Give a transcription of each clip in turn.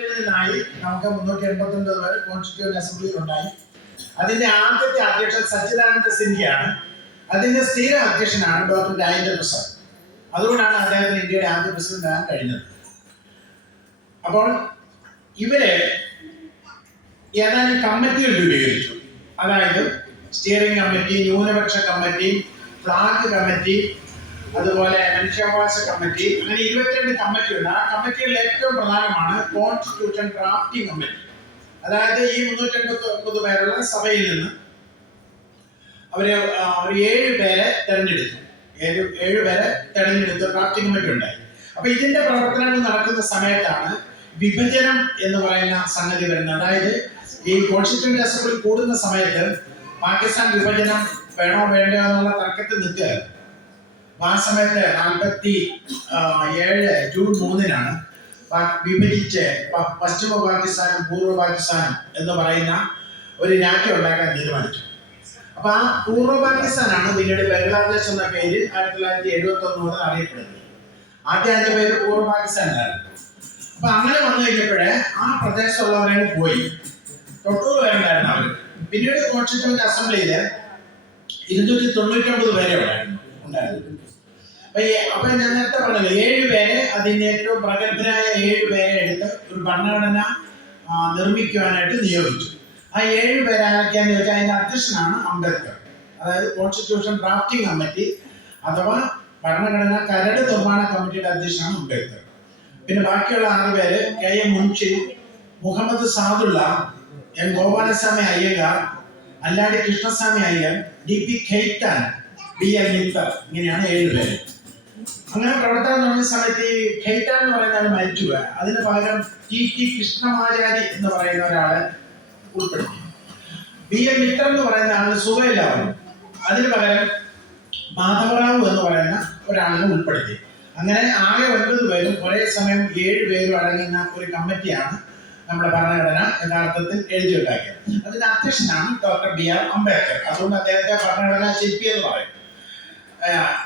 നിന്നായി നമുക്ക് 389 വരെ കോൺസ്റ്റിറ്റ്യൂന്റ് അസംബ്ലി ഉണ്ടായി. അതിന്റെ ആദ്യത്തെ അധ്യക്ഷൻ സച്ചിദാനന്ദ സിൻഹയാണ്. അതിന്റെ സ്ഥിര അധ്യക്ഷനാണ് ഡോക്ടർ രാജേന്ദ്ര പ്രസാദ്. അതുകൊണ്ടാണ് അദ്ദേഹത്തിന് ഇന്ത്യയുടെ ആദ്യ പ്രസിഡന്റ് ആകാൻ കഴിഞ്ഞത്. അപ്പോൾ ഇവര് ഏതാനും കമ്മിറ്റികൾ രൂപീകരിച്ചു. അതായത് സ്റ്റിയറിംഗ് കമ്മിറ്റി, ന്യൂനപക്ഷ കമ്മിറ്റി, ഫ്ലാഗ് കമ്മിറ്റി, അതുപോലെ മനുഷ്യാവകാശ കമ്മിറ്റി, അങ്ങനെ 22 കമ്മിറ്റിയുണ്ട്. ആ കമ്മിറ്റികളിൽ ഏറ്റവും പ്രധാനമാണ് കോൺസ്റ്റിറ്റ്യൂഷൻ ഡ്രാഫ്റ്റിംഗ് കമ്മിറ്റി. അതായത് ഈ 389 പേരുള്ള സഭയിൽ നിന്ന് അവര് 7 പേരെ തെരഞ്ഞെടുത്തു. 7 പേരെ തെരഞ്ഞെടുത്ത് ഡ്രാഫ്റ്റിംഗ് കമ്മിറ്റി ഉണ്ടായി. അപ്പൊ ഇതിന്റെ പ്രവർത്തനങ്ങൾ നടക്കുന്ന സമയത്താണ് വിഭജനം എന്ന് പറയുന്ന സംഗതി വരുന്നത്. അതായത് ഈ കോൺസ്റ്റിറ്റ്യൂന്റ് അസംബ്ലി കൂടുന്ന സമയത്ത് പാകിസ്ഥാൻ വിഭജനം വേണോ വേണ്ടോ എന്നുള്ള തർക്കത്തിൽ നിൽക്കുകയായിരുന്നു. ആ സമയത്ത് 47 ജൂൺ 3-നാണ് വിഭജിച്ച് പശ്ചിമ പാകിസ്ഥാനും പൂർവ്വ പാകിസ്ഥാനും എന്ന് പറയുന്ന ഒരു രാജ്യം ഉണ്ടാക്കാൻ തീരുമാനിച്ചു. അപ്പൊ ആ പൂർവ്വ പാകിസ്ഥാനാണ് പിന്നീട് ബംഗ്ലാദേശ് എന്ന പേരിൽ 1971 മുതൽ അറിയപ്പെടുന്നത്. ആദ്യം അതിന്റെ പേര് പൂർവ്വ പാകിസ്ഥാനായിരുന്നു. അപ്പൊ അങ്ങനെ വന്നു കഴിഞ്ഞപ്പോഴേ ആ പ്രദേശത്തുള്ളവരെ പോയി 90 പേരുണ്ടായിരുന്നു അവര്. പിന്നീട് കോൺസ്റ്റിറ്റ്യൂന്റ് അസംബ്ലിയില് 299 പേരെ ഉണ്ടായിരുന്നു. അപ്പൊ ഞാൻ നേരത്തെ പറഞ്ഞല്ലോ 7 പേരെ, അതിന് ഏറ്റവും പ്രഗത്ഭരായ 7 പേരെ എടുത്ത് ഒരു ഭരണഘടന നിർമ്മിക്കുവാനായിട്ട് നിയോഗിച്ചു. ആ 7 പേരെ ആരൊക്കെയാന്ന് ചോദിച്ചാൽ അതിന്റെ അധ്യക്ഷനാണ് അംബേദ്കർ. അതായത് കോൺസ്റ്റിറ്റ്യൂഷൻ ഡ്രാഫ്റ്റിംഗ് കമ്മിറ്റി അഥവാ ഭരണഘടന കരട് നിർമ്മാണ കമ്മിറ്റിയുടെ അധ്യക്ഷനാണ് അംബേദ്കർ. പിന്നെ ബാക്കിയുള്ള 6 പേര് KM Munshi, Muhammad Saadulla, N Gopalaswamy Iyengar, Alladi Krishnaswamy Iyer, DP Khaitan, BL Mitter, ഇങ്ങനെയാണ് 7 പേര്. അങ്ങനെ പ്രവർത്തനം തുടങ്ങിയ സമയത്ത് ഈ ഖൈത്താൻ എന്ന് പറയുന്ന ആൾ മരിച്ചുപോയി. അതിന് പകരം TT കൃഷ്ണമാചാരി എന്ന് പറയുന്ന ഒരാളെ ഉൾപ്പെടുത്തി. BL മിത്തർ എന്ന് പറയുന്ന ആളിന് സുഖമില്ലാവും. അതിന് പകരം മാധവറാവു എന്ന് പറയുന്ന ഒരാളിനെ ഉൾപ്പെടുത്തി. അങ്ങനെ ആകെ 9 പേരും ഒരേ സമയം 7 പേരും അടങ്ങുന്ന ഒരു കമ്മിറ്റിയാണ് നമ്മുടെ ഭരണഘടന യഥാർത്ഥത്തിൽ എഴുതിയുണ്ടാക്കിയത്. അതിന്റെ അധ്യക്ഷനാണ് ഡോക്ടർ BR അംബേദ്കർ. അതുകൊണ്ട് അദ്ദേഹത്തെ ഭരണഘടനാ ശില്പി എന്ന് പറയും.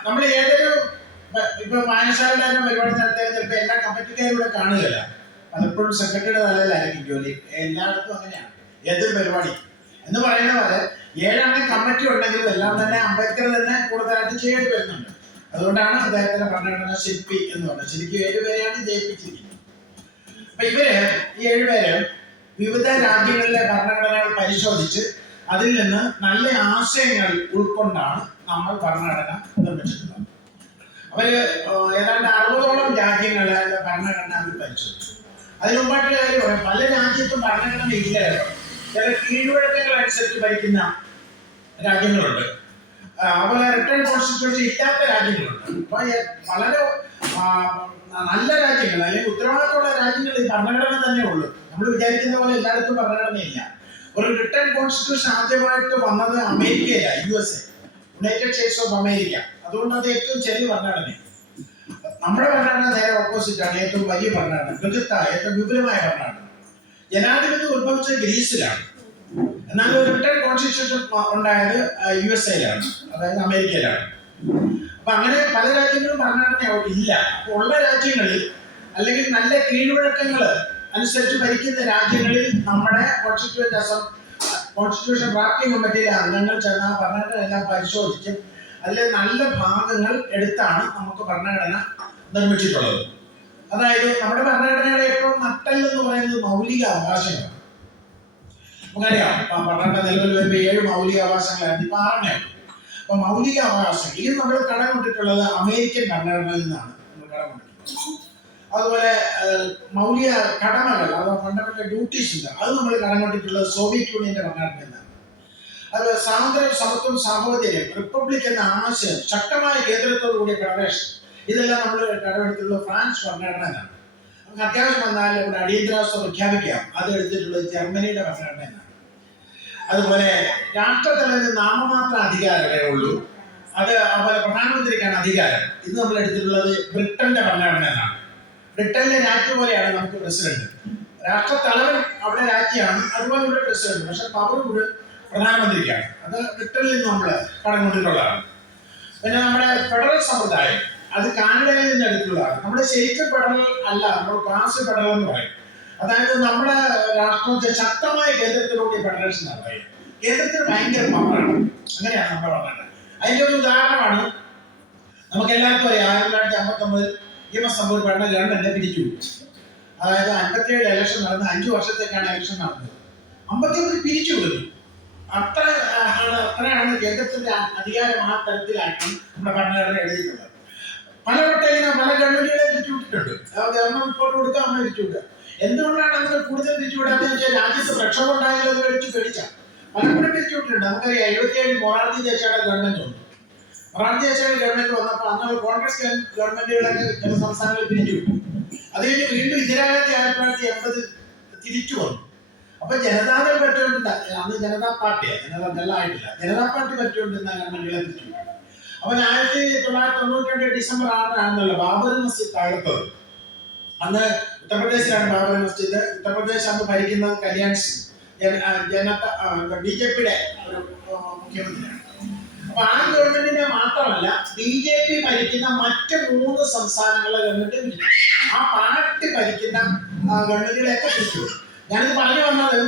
നമ്മൾ ഏതൊരു ഇപ്പൊ വായനശാലയുടെ പരിപാടി നടത്തിയാൽ ചിലപ്പോൾ എല്ലാ കമ്മിറ്റിക്കാരും ഇവിടെ കാണുകയില്ല. പലപ്പോഴും സെക്രട്ടറിയുടെ തലയിലായിരിക്കും ജോലി. എല്ലായിടത്തും അങ്ങനെയാണ് ഏതൊരു പരിപാടി എന്ന് പറയുന്ന പോലെ 7 അംഗ കമ്മിറ്റി ഉണ്ടെങ്കിലും എല്ലാം തന്നെ അംബേദ്കർ തന്നെ കൂടുതലായിട്ട് ചെയ്യേണ്ടി വരുന്നുണ്ട്. അതുകൊണ്ടാണ് അദ്ദേഹത്തിന്റെ ഭരണഘടനാ ശില്പി എന്ന് പറയുന്നത്. ശരിക്കും 7 പേരെയാണ് ജയിപ്പിച്ചിരിക്കുന്നത്. അപ്പൊ ഇവര് ഈ 7 പേര് വിവിധ രാജ്യങ്ങളിലെ ഭരണഘടനകൾ പരിശോധിച്ച് അതിൽ നിന്ന് നല്ല ആശയങ്ങൾ ഉൾക്കൊണ്ടാണ് നമ്മൾ ഭരണഘടന നിർമ്മിച്ചിട്ടുള്ളത്. അവര് ഏതാണ്ട് 60ഓളം രാജ്യങ്ങളിലെ ഭരണഘടന അവർ പരിശോധിച്ചു. അതിന് മുമ്പായിട്ടുള്ള കാര്യം പറയാം, പല രാജ്യത്തും ഭരണഘടന ഇല്ലായിരുന്നു. ചില കീഴ്വഴക്കങ്ങൾ അനുസരിച്ച് ഭരിക്കുന്ന രാജ്യങ്ങളുണ്ട്. അതുപോലെ റിട്ടേൺ കോൺസ്റ്റിറ്റ്യൂഷൻ ഇല്ലാത്ത രാജ്യങ്ങളുണ്ട്. അപ്പൊ വളരെ നല്ല രാജ്യങ്ങൾ അല്ലെങ്കിൽ ഉത്തരവാദിത്തമുള്ള രാജ്യങ്ങളിൽ ഭരണഘടന തന്നെ ഉള്ളൂ. നമ്മൾ വിചാരിക്കുന്ന പോലെ എല്ലായിടത്തും ഭരണഘടനയില്ല. ഒരു റിട്ടേൺ കോൺസ്റ്റിറ്റ്യൂഷൻ ആദ്യമായിട്ട് വന്നത് അമേരിക്കയിലാണ്, USA, United States of America. അതുകൊണ്ട് അത് ഏറ്റവും ചെറിയ ഭരണഘടനയാണ്. നമ്മുടെ ഭരണഘടന നേരെ ഓപ്പോസിറ്റ് ആണ്, ഏറ്റവും വലിയ ഭരണഘടന, ബൃഹത്തായ ഏറ്റവും വിപുലമായ ഭരണഘടന. ജനാധിപത്യം ഉത്ഭവിച്ചത് ഗ്രീസിലാണ്. എന്നാൽ ഒരു റിട്ടേൺ കോൺസ്റ്റിറ്റ്യൂഷൻ ഉണ്ടായത് USA-യിലാണ്, അതായത് അമേരിക്കയിലാണ്. അപ്പൊ അങ്ങനെ പല രാജ്യങ്ങളും ഭരണഘടന ഇല്ല. അപ്പൊ ഉള്ള രാജ്യങ്ങളിൽ അല്ലെങ്കിൽ നല്ല കീഴ്വഴക്കങ്ങൾ അനുസരിച്ച് ഭരിക്കുന്ന രാജ്യങ്ങളിൽ നമ്മുടെ കോൺസ്റ്റിറ്റ്യൂഷൻ ഡ്രാഫ്റ്റിംഗ് കമ്മിറ്റിയിലെ അംഗങ്ങൾ ചെന്ന ഭരണഘടന എല്ലാം പരിശോധിച്ച് അതിലെ നല്ല ഭാഗങ്ങൾ എടുത്താണ് നമുക്ക് ഭരണഘടന നിർമ്മിച്ചിട്ടുള്ളത്. അതായത് നമ്മുടെ ഭരണഘടനയുടെ ഏറ്റവും നട്ടെല്ലെന്ന് പറയുന്നത് മൗലിക അവകാശങ്ങളാണ്. നമുക്കറിയാം, ഭരണഘടന നിലവിൽ വരുമ്പോൾ 7 മൗലിക അവകാശങ്ങളായിരുന്നു, ഇപ്പൊ 6 ആണ്. അപ്പൊ മൗലിക അവകാശം ഇത് നമ്മൾ കടംകൊണ്ടിട്ടുള്ളത് അമേരിക്കൻ ഭരണഘടനയിൽ നിന്നാണ് നമ്മൾ കടംകൊണ്ടിട്ടുള്ളത്. അതുപോലെ മൗലിക കടമകൾ അഥവാ ഫണ്ടമെന്റൽ ഡ്യൂട്ടീസ് ഉണ്ട്, അത് നമ്മൾ കടംകൊണ്ടിട്ടുള്ളത് സോവിയറ്റ് യൂണിയന്റെ ഭരണഘടനയിൽ നിന്നാണ്. അതുപോലെ സ്വാതന്ത്ര്യം, സമത്വം, സാഹോദര്യം, റിപ്പബ്ലിക് എന്ന ആശയം, ശക്തമായ കേന്ദ്രത്തോടു കൂടിയ ഫെഡറേഷൻ, ഇതെല്ലാം നമ്മൾ കടമെടുത്തിട്ടുള്ളത് ഫ്രാൻസ് ഭരണഘടനയാണ്. നമുക്ക് അത്യാവശ്യം വന്നാൽ ഇവിടെ അടിയന്തരാവസ്ഥ പ്രഖ്യാപിക്കാം, അത് എടുത്തിട്ടുള്ളത് ജർമ്മനിയുടെ ഭരണഘടനയാണ്. അതുപോലെ രാഷ്ട്രതലത്തിൽ നാമമാത്ര അധികാരമേ ഉള്ളൂ, അതുപോലെ പ്രധാനമന്ത്രിക്കാണ് അധികാരം. ഇത് നമ്മൾ എടുത്തിട്ടുള്ളത് ബ്രിട്ടന്റെ ഭരണഘടനയാണ്. ബ്രിട്ടനിലെ രാജ്യം പോലെയാണ് നമുക്ക് പ്രസിഡന്റ്. രാഷ്ട്രത്തലവൻ അവിടെ രാജ്യമാണ്, അതുപോലെ ഇവിടെ പ്രസിഡന്റ്. പക്ഷെ പവർ കൂടെ പ്രധാനമന്ത്രിക്കാണ്. അത് ബ്രിട്ടനിൽ നിന്ന് നമ്മൾ കടം കൊണ്ടിട്ടുള്ളതാണ്. പിന്നെ നമ്മുടെ ഫെഡറൽ സമ്പ്രദായം അത് കാനഡയിൽ നിന്ന് എടുത്തുള്ളതാണ്. നമ്മുടെ ശരിക്കും ഫെഡറൽ അല്ല, നമ്മൾ ക്ലാസ് ഫെഡറൽ എന്ന് പറയും. അതായത് നമ്മുടെ രാഷ്ട്രത്തെ ശക്തമായ കേന്ദ്രത്തിലൂടെ ഫെഡറേഷൻ നടത്തുക. കേന്ദ്രത്തിന് ഭയങ്കര പവറാണ്. അങ്ങനെയാണ് നമ്മൾ പറഞ്ഞത്. അതിന്റെ ഒരു ഉദാഹരണമാണ് നമുക്ക് എല്ലാവർക്കും അറിയാം. 1959 നിയമസഭ ഭരണ ഗവൺമെന്റ് പിരിച്ചു. അതായത് 57 ഇലക്ഷൻ നടന്ന് 5 വർഷത്തേക്കാണ് ഇലക്ഷൻ നടന്നത്. 51 പിരിച്ചു വിടുന്നു. അത്രയാണ് കേന്ദ്രത്തിന്റെ അധികാരം ആ തരത്തിലാക്കി നമ്മുടെ ഭരണഘടന എഴുതിയിട്ടുള്ളത്. പലവട്ടം ഇങ്ങനെ പല ഗവൺമെന്റുകളെ തിരിച്ചുവിട്ടിട്ടുണ്ട്. ഗവർണർ റിപ്പോർട്ട് കൊടുത്താൽ നമ്മൾ തിരിച്ചുവിടുക. എന്തുകൊണ്ടാണ് അങ്ങനെ കൂടുതൽ തിരിച്ചുവിടാന്ന് വെച്ചാൽ രാജ്യത്ത് പ്രക്ഷോഭം ഉണ്ടായാലും അത് മേടിച്ച് പേടിച്ച പലപ്പോഴും തിരിച്ചുവിട്ടിട്ടുണ്ട്. നമുക്കറിയാം 77 മൊറാർജി ദേശായിയുടെ ഗവൺമെന്റ് വന്നു. മൊറാർജി ദേശായിയുടെ ഗവൺമെന്റ് വന്നപ്പോൾ അന്നുള്ള കോൺഗ്രസ് ഗവൺമെന്റുകളൊക്കെ ചില സംസ്ഥാനങ്ങളിൽ പിരിച്ചുവിട്ടു. അത് കഴിഞ്ഞ് വീണ്ടും ഇന്ദിരാഗാന്ധി 1980 തിരിച്ചു വന്നു. അപ്പൊ ജനതാദൾ പറ്റുകൊണ്ടിരുന്ന, അന്ന് ജനതാ പാർട്ടിയാണ്, ജനതാദൾ ആയിട്ടില്ല, ജനതാ പാർട്ടി പറ്റുകൊണ്ടിരുന്ന ഗവൺമെന്റുകളെ തിരിച്ചു. അവൻ 1992 ഡിസംബർ 6-നാണല്ലോ ബാബറി മസ്ജിദ് തകർത്തത്. അന്ന് ഉത്തർപ്രദേശിലാണ് ബാബറി മസ്ജിദ്. ഉത്തർപ്രദേശ് അന്ന് ഭരിക്കുന്നത് കല്യാൺ സിംഗ്, BJPയുടെ ഒരു മുഖ്യമന്ത്രിയാണ്. അപ്പൊ ആ ഗവൺമെന്റിനെ മാത്രമല്ല BJP ഭരിക്കുന്ന മറ്റ് 3 സംസ്ഥാനങ്ങളിലെ ഗവൺമെന്റ്, ആ പാർട്ടി ഭരിക്കുന്ന ഗവൺമെന്റുകളെയൊക്കെ പിടിച്ചു. ഞാനിത് പറഞ്ഞു വന്നത്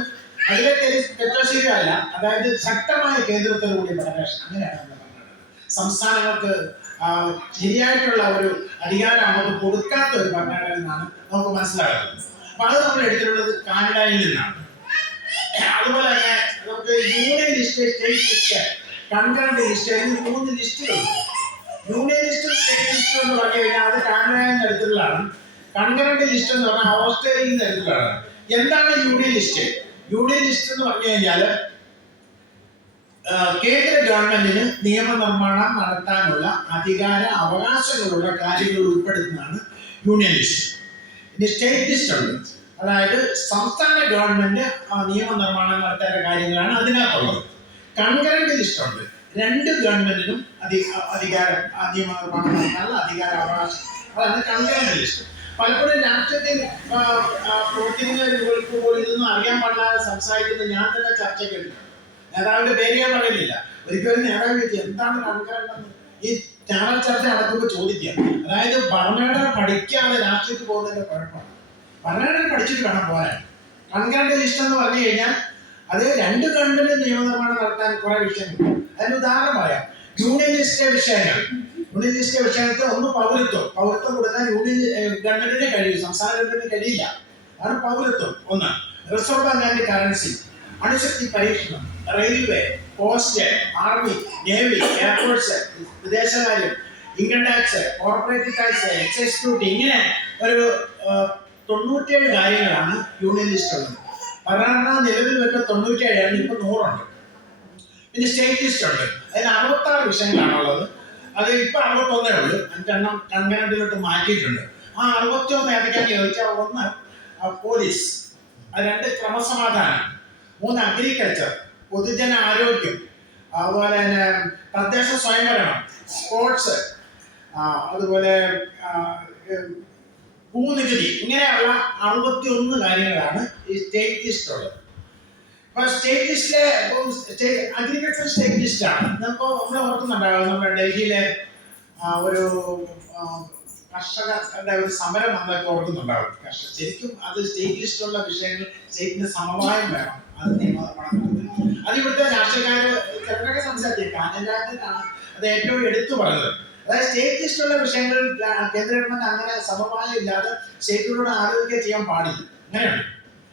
അതിലെ തെറ്റശീലമല്ല. അതായത് ശക്തമായ കേന്ദ്രത്തോടുകൂടി ഫെഡറേഷൻ. അങ്ങനെയാണ് നമ്മൾ പറഞ്ഞത്. സംസ്ഥാനങ്ങൾക്ക് ശരിയായിട്ടുള്ള ഒരു അധികാരം അവർക്ക് കൊടുക്കാത്ത ഒരു ഭരണഘടന എന്നാണ് നമുക്ക് മനസ്സിലാകുന്നത്. അപ്പൊ അത് നമ്മൾ എടുത്തിട്ടുള്ളത് കാനഡയിൽ നിന്നാണ്. അതുപോലെ തന്നെ നമുക്ക് union list, state list, concurrent list, എന്നീ 3 ലിസ്റ്റുകളുണ്ട്. യൂണിയൻ ലിസ്റ്റും സ്റ്റേറ്റ് ലിസ്റ്റും എന്ന് പറഞ്ഞു കഴിഞ്ഞാൽ അത് കാനഡയിൽ നിന്ന് എടുത്തിട്ടുള്ളതാണ്. കൺകറന്റ് ലിസ്റ്റ് എന്ന് പറഞ്ഞാൽ ഓസ്ട്രേലിയയിൽ നിന്ന് എടുത്തിട്ടുള്ളതാണ്. എന്താണ് യൂണിയൻ ലിസ്റ്റ്? യൂണിയൻ ലിസ്റ്റ് എന്ന് പറഞ്ഞു കഴിഞ്ഞാൽ കേന്ദ്ര ഗവൺമെന്റിന് നിയമനിർമ്മാണം നടത്താനുള്ള അധികാര അവകാശങ്ങളുള്ള കാര്യങ്ങൾ ഉൾപ്പെടുത്തുന്നതാണ് യൂണിയൻ ലിസ്റ്റ്. ഇനി സ്റ്റേറ്റ് ലിസ്റ്റ് ഉണ്ട്. അതായത് സംസ്ഥാന ഗവൺമെന്റ് നിയമനിർമ്മാണം നടത്തേണ്ട കാര്യങ്ങളാണ് അതിനകത്തുള്ളത്. കൺകറന്റ് ലിസ്റ്റ് ഉണ്ട്. 2 ഗവൺമെന്റിനും അധികാരം നിയമനിർമ്മാണം നടത്താനുള്ള അധികാര അവകാശം. അതാണ് കൺകറന്റ് ലിസ്റ്റ്. പലപ്പോഴും രാഷ്ട്രീയത്തിൽ പ്രവർത്തിക്കുന്നവർക്ക് പോലും ഇതൊന്നും അറിയാൻ പാടില്ലാതെ സംസാരിക്കുന്നത് ഞാൻ തന്നെ ചർച്ച കേട്ടിട്ടുണ്ട്. നേതാവിന്റെ പേര് ഞാൻ പറയുന്നില്ല. ഒരിക്കലും നേതാവ് ചോദിച്ചു എന്താണ് കൺകറന്റ്, ഈ ചാനൽ ചർച്ച നടക്കുമ്പോൾ ചോദിക്കുക. അതായത് ഭരണഘടന പഠിക്കാതെ രാഷ്ട്രീയത്തിൽ പോകുന്നതിന്റെ കുഴപ്പമാണ്. ഭരണഘടന പഠിച്ചിട്ട് വേണം പോരാൻ. കൺകറന്റ് ലിസ്റ്റ് എന്ന് പറഞ്ഞു കഴിഞ്ഞാൽ അത് 2 ഗവൺമെന്റ് നിയമനിർമ്മാണം നടത്താൻ കുറെ വിഷയങ്ങൾ. അതിന് ഉദാഹരണം പറയാം. യൂണിയൻ ലിസ്റ്റ് വിഷയങ്ങൾ. യൂണിയൻ ലിസ്റ്റ് വിഷയത്തിൽ ഒന്ന് പൗരത്വം കൊടുക്കാൻ യൂണിയൻ ഗവൺമെന്റിനെ കഴിയും, സംസ്ഥാന ഗവൺമെന്റിന് കഴിയില്ല. അതാണ് പൗരത്വം. ഒന്ന്, റിസർവ് ബാങ്ക് ആൻഡ് കറൻസി, അണുശക്തി പരീക്ഷണം, railway, post, army, navy, air force, വിദേശകാര്യം, income tax, corporate tax, excise duty, ഇങ്ങനെ ഒരു 97 കാര്യങ്ങളാണ് യൂണിയൻ ലിസ്റ്റ് ഉള്ളത്. ഭരണഘടന നിലവിൽ വരുന്ന 97ആണ്, ഇപ്പൊ 100 ഉണ്ട്. പിന്നെ സ്റ്റേറ്റ് ലിസ്റ്റ് ഉണ്ട്. അതിന് 66 വിഷയങ്ങളാണുള്ളത്. അത് ഇപ്പൊ 61 ഉള്ളൂ. 5 കൺകറന്റിലോട്ട് മാറ്റിയിട്ടുണ്ട്. ആ 61 ഏതൊക്കെയാണെന്ന് ചോദിച്ചാൽ 1 പോലീസ്, 2 ക്രമസമാധാനം, 3 അഗ്രികൾച്ചർ, പൊതുജന ആരോഗ്യം, അതുപോലെ തന്നെ തദ്ദേശ സ്വയംഭരണം, സ്പോർട്സ്, അതുപോലെ ഭൂനികുതി, ഇങ്ങനെയുള്ള 61 കാര്യങ്ങളാണ് ഈ സ്റ്റേറ്റ് ലിസ്റ്റ് ഉള്ളത്. അപ്പൊ സ്റ്റേറ്റ് ലിസ്റ്റിലെ അഗ്രികൾച്ചർ സ്റ്റേറ്റ് ലിസ്റ്റ് ആണ്. നമ്മൾ ഓർക്കുന്നുണ്ടാകും, നമ്മുടെ ഡൽഹിയിലെ ഒരു കർഷകരുടെ ഒരു സമരം എന്നൊക്കെ ഓർക്കുന്നുണ്ടാകും. ശരിക്കും അത് സ്റ്റേറ്റ് ലിസ്റ്റിലുള്ള വിഷയങ്ങൾ സ്റ്റേറ്റിന് സമവായം വേണം. അത് നിയമനിർമ്മാണം അത് ഇവിടുത്തെ രാഷ്ട്രീയക്കാര് ചിലരൊക്കെ സംസാരിക്കും. കാനഡാണ് അത് ഏറ്റവും എടുത്തു പറഞ്ഞത്. അതായത് സ്റ്റേറ്റ് ലിസ്റ്റുള്ള വിഷയങ്ങൾ കേന്ദ്ര ഗവൺമെന്റ് അങ്ങനെ സമവായം ഇല്ലാതെ സ്റ്റേറ്റുകളോട് ആലോചിക്കുക ചെയ്യാൻ പാടില്ല. അങ്ങനെയാണ്.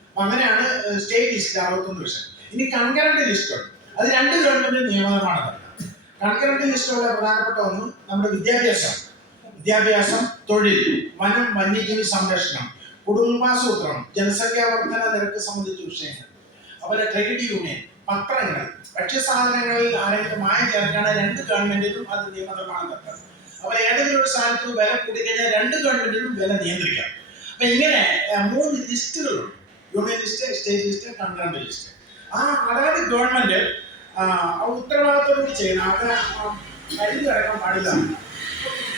അപ്പൊ അങ്ങനെയാണ് സ്റ്റേറ്റ് ലിസ്റ്റ് 61 വിഷയം. ഇനി കൺകറന്റ് ലിസ്റ്റ് ഉണ്ട്. അത് 2 ഗവൺമെന്റ് നിയമനിർമ്മാണം നടത്തും. കൺകറന്റ് ലിസ്റ്റുകളുടെ പ്രധാനപ്പെട്ട ഒന്ന് നമ്മുടെ വിദ്യാഭ്യാസം, തൊഴിൽ, വനം, വന്യജീവി സംരക്ഷണം, കുടുംബാസൂത്രണം, ജനസംഖ്യാ വർധന നിരക്ക് സംബന്ധിച്ച വിഷയങ്ങൾ, അതുപോലെ ട്രേഡ് യൂണിയൻ, പത്രങ്ങൾ, ഭക്ഷ്യസാധനങ്ങളിൽ ആരെങ്കിലും മായം ചേർക്കാണ് 2 ഗവൺമെന്റിനും അത് നിയമനിർമ്മാണം നടത്തുന്നത്. അപ്പോൾ ഏതെങ്കിലും ഒരു സ്ഥാനത്ത് വില കൂടിക്കഴിഞ്ഞാൽ 2 ഗവൺമെന്റിനും വില നിയന്ത്രിക്കാം. അപ്പൊ ഇങ്ങനെ 3 ലിസ്റ്റുകളുണ്ട്. Union list, state list, concurrent list. അതായത് ഗവൺമെന്റ് ഉത്തരവാദിത്തോടുകൂടി ചെയ്യണം. അവിടെ കരുതി കിടക്കാൻ പാടില്ല.